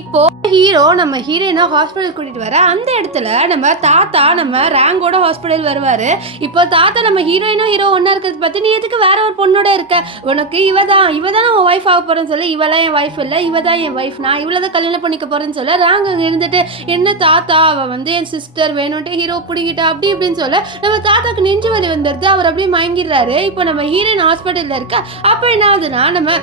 இப்போது ஹீரோ நம்ம ஹீரோயினை ஹாஸ்பிட்டல் கூட்டிகிட்டு வர, அந்த இடத்துல நம்ம தாத்தா நம்ம ரேங்கோட ஹாஸ்பிட்டல் வருவார். இப்போ தாத்தா நம்ம ஹீரோயினும் ஹீரோ ஒன்றா இருக்கிறது பார்த்து, நீ எதுக்கு வேற ஒரு பொண்ணோட இருக்க, உனக்கு இவ தான் உன் ஒய்ஃப் ஆக போகிறேன்னு சொல்லி, இவெல்லாம் என் ஒய்ஃப் இல்லை, இவ தான் என் ஒய்ஃப், நான் இவ்வளோ தான் கல்யாணம் பண்ணிக்க போகிறேன்னு சொல்ல, ரேங்க் அங்கே இருந்துட்டு, என்ன தாத்தா அவள் வந்து என் சிஸ்டர் வேணும்ட்டு ஹீரோ பிடிக்கிட்டா அப்படி இப்படின்னு சொல்ல, நம்ம தாத்தாக்கு நெஞ்சு வலி வந்துடுது. அவர் அப்படியே மயங்கிடுறாரு. இப்போ நம்ம ஹீரோயின் ஹாஸ்பிட்டலில் இருக்க. அப்போ என்ன ஆகுதுன்னா, நம்ம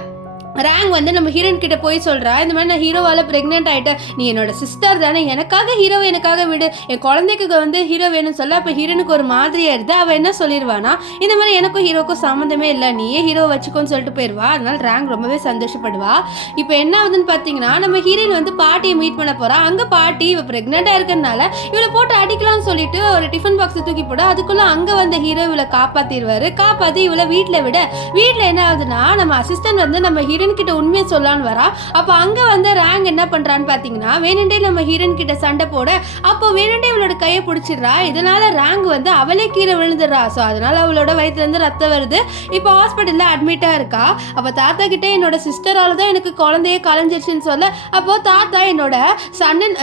ரேங்க் வந்து நம்ம ஹீரோயின் கிட்ட போய் சொல்கிறா, இந்த மாதிரி நான் ஹீரோவால் ப்ரெக்னென்ட் ஆகிட்டேன், நீ என்னோட சிஸ்டர் தானே, எனக்காக ஹீரோவை எனக்காக விடு, என் குழந்தைக்கு வந்து ஹீரோ வேணும்னு சொல்ல. அப்போ ஹீரோனுக்கு ஒரு மாதிரியாக இருது. அவள் என்ன சொல்லிடுவானா, இந்த மாதிரி எனக்கும் ஹீரோக்கும் சம்மந்தமே இல்லை, நீயே ஹீரோ வச்சுக்கோன்னு சொல்லிட்டு போயிடுவா. அதனால் ரேங்க் ரொம்பவே சந்தோஷப்படுவா. இப்போ என்ன ஆகுதுன்னு பார்த்தீங்கன்னா, நம்ம ஹீரோயின் வந்து பாட்டியை மீட் பண்ண போகிறா. அங்கே பாட்டி இவள் ப்ரெக்னெண்ட்டாக இருக்கிறதுனால இவளை போட்டு அடிக்கலாம்னு சொல்லிட்டு ஒரு டிஃபன் பாக்ஸை தூக்கி போட, அதுக்குள்ளே அங்கே வந்த ஹீரோ இவளை காப்பாற்றிடுவார். காப்பாற்றி இவளை வீட்டில் விட, வீட்டில் என்ன ஆகுதுன்னா, நம்ம அசிஸ்டன்ட் வந்து நம்ம ஹீரோயின் கிட்ட உண்மையை சொல்லான்னு வரா. அப்போ அங்கே வந்து ரேங்க் என்ன பண்ணுறான்னு பார்த்தீங்கன்னா, வேணுண்டே நம்ம ஹீரோயின் கிட்ட சண்டை போட, அப்போ வேணுண்டே இவளோட கையை பிடிச்சிடுறா. இதனால ரேங்க் வந்து அவளே கீழே விழுந்துடுறா. ஸோ அதனால அவளோட வயிற்றுலேருந்து ரத்தம் வருது. இப்போ ஹாஸ்பிட்டலில் அட்மிட்டாக இருக்கா. அப்போ தாத்தா கிட்டே, என்னோட சிஸ்டரால் தான் எனக்கு குழந்தைய கலைஞ்சிருச்சுன்னு சொல்ல, அப்போது தாத்தா என்னோட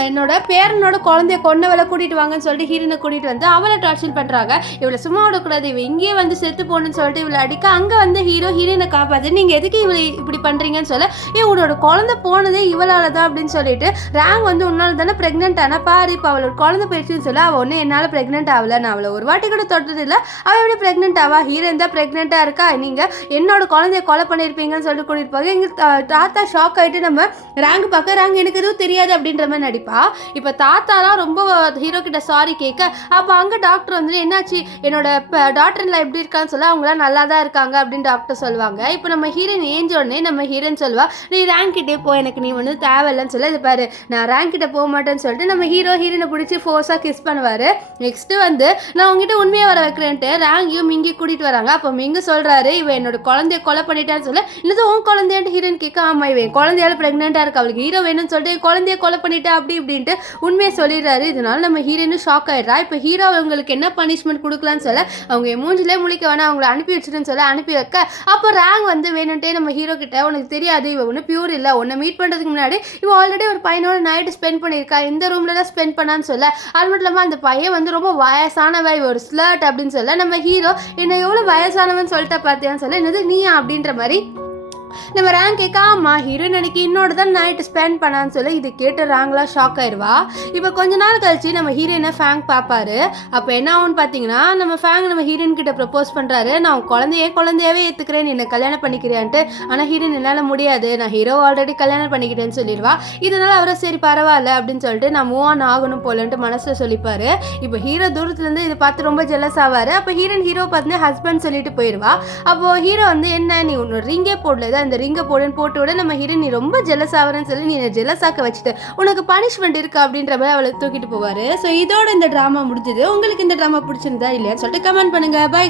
என்னோட பேரனோட குழந்தைய கொண்டவளை கூட்டிகிட்டு வாங்கன்னு சொல்லிட்டு ஹீரோனை கூட்டிகிட்டு வந்து அவளை டார்ச்சர் பண்ணுறாங்க. இவளை சும்மா விடக்கூடாது, இவ இங்கேயே வந்து செத்து போகணுன்னு சொல்லிட்டு இவளை அடிக்க, அங்கே வந்து ஹீரோயினை காப்பாற்று, நீங்கள் எதுக்கு இவளை இப்படி பண்ணுறீங்கன்னு சொல்ல, உன்னோட குழந்தை போனதே இவளால தான் அப்படின்னு சொல்லிட்டு, ரேங்க் வந்து உன்னால தானே ப்ரெக்னென்ட் ஆனா பாரு, இப்போ அவளோட குழந்தை போயிடுச்சுன்னு சொல்ல, அவள் ஒன்றும் என்னால் ப்ரெக்னென்ட் ஆகல, நான் அவளை ஒரு வாட்டி கூட தொட்டது இல்லை, அவள் எப்படி ப்ரெக்னென்ட் ஆவா, ஹீரோயின் தான் ப்ரெக்னெண்ட்டாக இருக்கா, நீங்கள் என்னோட குழந்தைய கொலை பண்ணியிருப்பீங்கன்னு சொல்லிட்டு கூட்டிகிட்டு போக, எங்கள் தாத்தா ஷாக் ஆகிட்டு நம்ம ரேங்க் பார்க்க, ரேங்க் எனக்கு எதுவும் தெரியாது அப்படின்ற மாதிரி நடிப்பா. இப்போ தாத்தாலாம் ரொம்ப ஹீரோ கிட்ட சாரி கேட்க, அப்போ அங்கே டாக்டர் வந்து, என்னாச்சு என்னோட டாக்டர்லாம் எப்படி இருக்கான்னு சொல்ல, அவங்களாம் நல்லா தான் இருக்காங்க அப்படின்னு டாக்டர் சொல்லுவாங்க. இப்போ நம்ம ஹீரோயின் ஏஞ்ச உடனே நம்ம ஹீரோயின் சொல்லுவா, நீ ரேங்க் கிட்டே போ, எனக்கு நீ வந்து தேவையில்லைன்னு சொல்ல, இது பாரு நான் ரேங்க் கிட்ட போக மாட்டேன்னு சொல்லிட்டு நம்ம ஹீரோயினை பிடிச்சி ஃபோர்ஸாக கிஸ் பண்ணுவார். நெக்ஸ்ட்டு வந்து, நான் உங்ககிட்ட உண்மையாக வர வைக்கிறேன்ட்டு ரேங்கையும் மிங்கி கூட்டிகிட்டு வராங்க. அப்போ மிங்கு சொல்கிறாரு, இவன் என்னோட குழந்தைய கொலை பண்ணிட்டான்னு சொல்ல, இல்லை உன் குழந்தையான்ட்டு ஹீரோயின் கேட்க, ஆமாம் இவன் குழந்தையால ப்ரெக்னெண்ட்டாக இருக்கா, அவளுக்கு ஹீரோ வேணும்னு சொல்லிட்டு என் குழந்தைய கொலை பண்ணிட்டா அப்படி இப்படின்ட்டு உண்மையை சொல்லிடுறாரு. இதனால நம்ம ஹீரோயினும் ஷாக் ஆகிடுறா. இப்போ ஹீரோ அவங்களுக்கு என்ன பனிஷ்மெண்ட் கொடுக்கலான்னு சொல்ல, அவங்க என் மூஞ்சிலே முழிக்க வேணா, அவங்கள அனுப்பி வச்சுட்டுன்னு சொல்ல அனுப்பி வைக்க, அப்போ ரேங்க் வந்து வேணுன்ட்டே நம்ம ஹீரோ கிட்ட, உனக்கு தெரியாது இவ ஒன்று பியூர் இல்லை, உன்னை மீட் பண்ணுறதுக்கு முன்னாடி இவன் ஆல்ரெடி ஒரு பையனோட நைட்டு ஸ்பெண்ட் பண்ணியிருக்கா, இந்த ரூமில் தான் ஸ்பெண்ட் பண்ணான்னு சொல்ல, அது மட்டும் இல்லாமல் அந்த பையன் வந்து ரொம்ப வயசானவ, ஒரு ஸ்லர்ட் அப்படின்னு சொல்ல, நம்ம ஹீரோ என்ன எவ்வளோ வயசானவன்னு சொல்லிட்டா பார்த்தியான்னு சொல்ல, என்னது நீயா அப்படின்ற மாதிரி நம்ம ரேங்க் கேட்காமா ஹீரோயின் அன்னைக்கு இன்னோட தான் நைட்டு ஸ்பெண்ட் பண்ணான்னு சொல்லி, இது கேட்டு ரேங்க்லாம் ஷாக் ஆயிடுவா. இப்போ கொஞ்ச நாள் கழிச்சு நம்ம ஹீரோயினை ஃபேங்க் பார்ப்பாரு. அப்போ என்ன ஆகும்னு பார்த்தீங்கன்னா, நம்ம ஃபேங்க் நம்ம ஹீரோயின் கிட்ட ப்ரப்போஸ் பண்ணுறாரு, நான் குழந்தையாவே ஏற்றுக்கிறேன், என்னை கல்யாணம் பண்ணிக்கிறேன்ட்டு. ஆனால் ஹீரோயின் என்னால் முடியாது, நான் ஹீரோ ஆல்ரெடி கல்யாணம் பண்ணிக்கிட்டேன்னு சொல்லிடுவா. இதனால் அவரை சரி பரவாயில்ல அப்படின்னு சொல்லிட்டு நான் மூவ் ஆன் ஆகணும் போலன்ட்டு மனசில் சொல்லிப்பாரு. இப்போ ஹீரோ தூரத்துலேருந்து இதை பார்த்து ரொம்ப ஜெலஸ் ஆவார். அப்போ ஹீரோ பார்த்து ஹஸ்பண்ட் சொல்லிட்டு போயிடுவா. அப்போது ஹீரோ வந்து, என்ன நீ உன்னோட ரிங்கே போடல, இந்த ரிங்கை போடுன்னு போட்டு விட, நம்ம ஹீரோயின் நீ ரொம்ப ஜெலஸ் ஆகிறேன்னு சொல்லி நீ ஜெலஸ் ஆக்க வச்சுட்டு உனக்கு பனிஷ்மெண்ட் இருக்கா அப்படின்ற மாதிரி அவளை தூக்கிட்டு போவார். ஸோ இதோட இந்த ட்ராமா முடிஞ்சது. உங்களுக்கு இந்த ட்ராமா பிடிச்சிருந்தா இல்லையான்னு சொல்லிட்டு கமெண்ட் பண்ணுங்க. பை.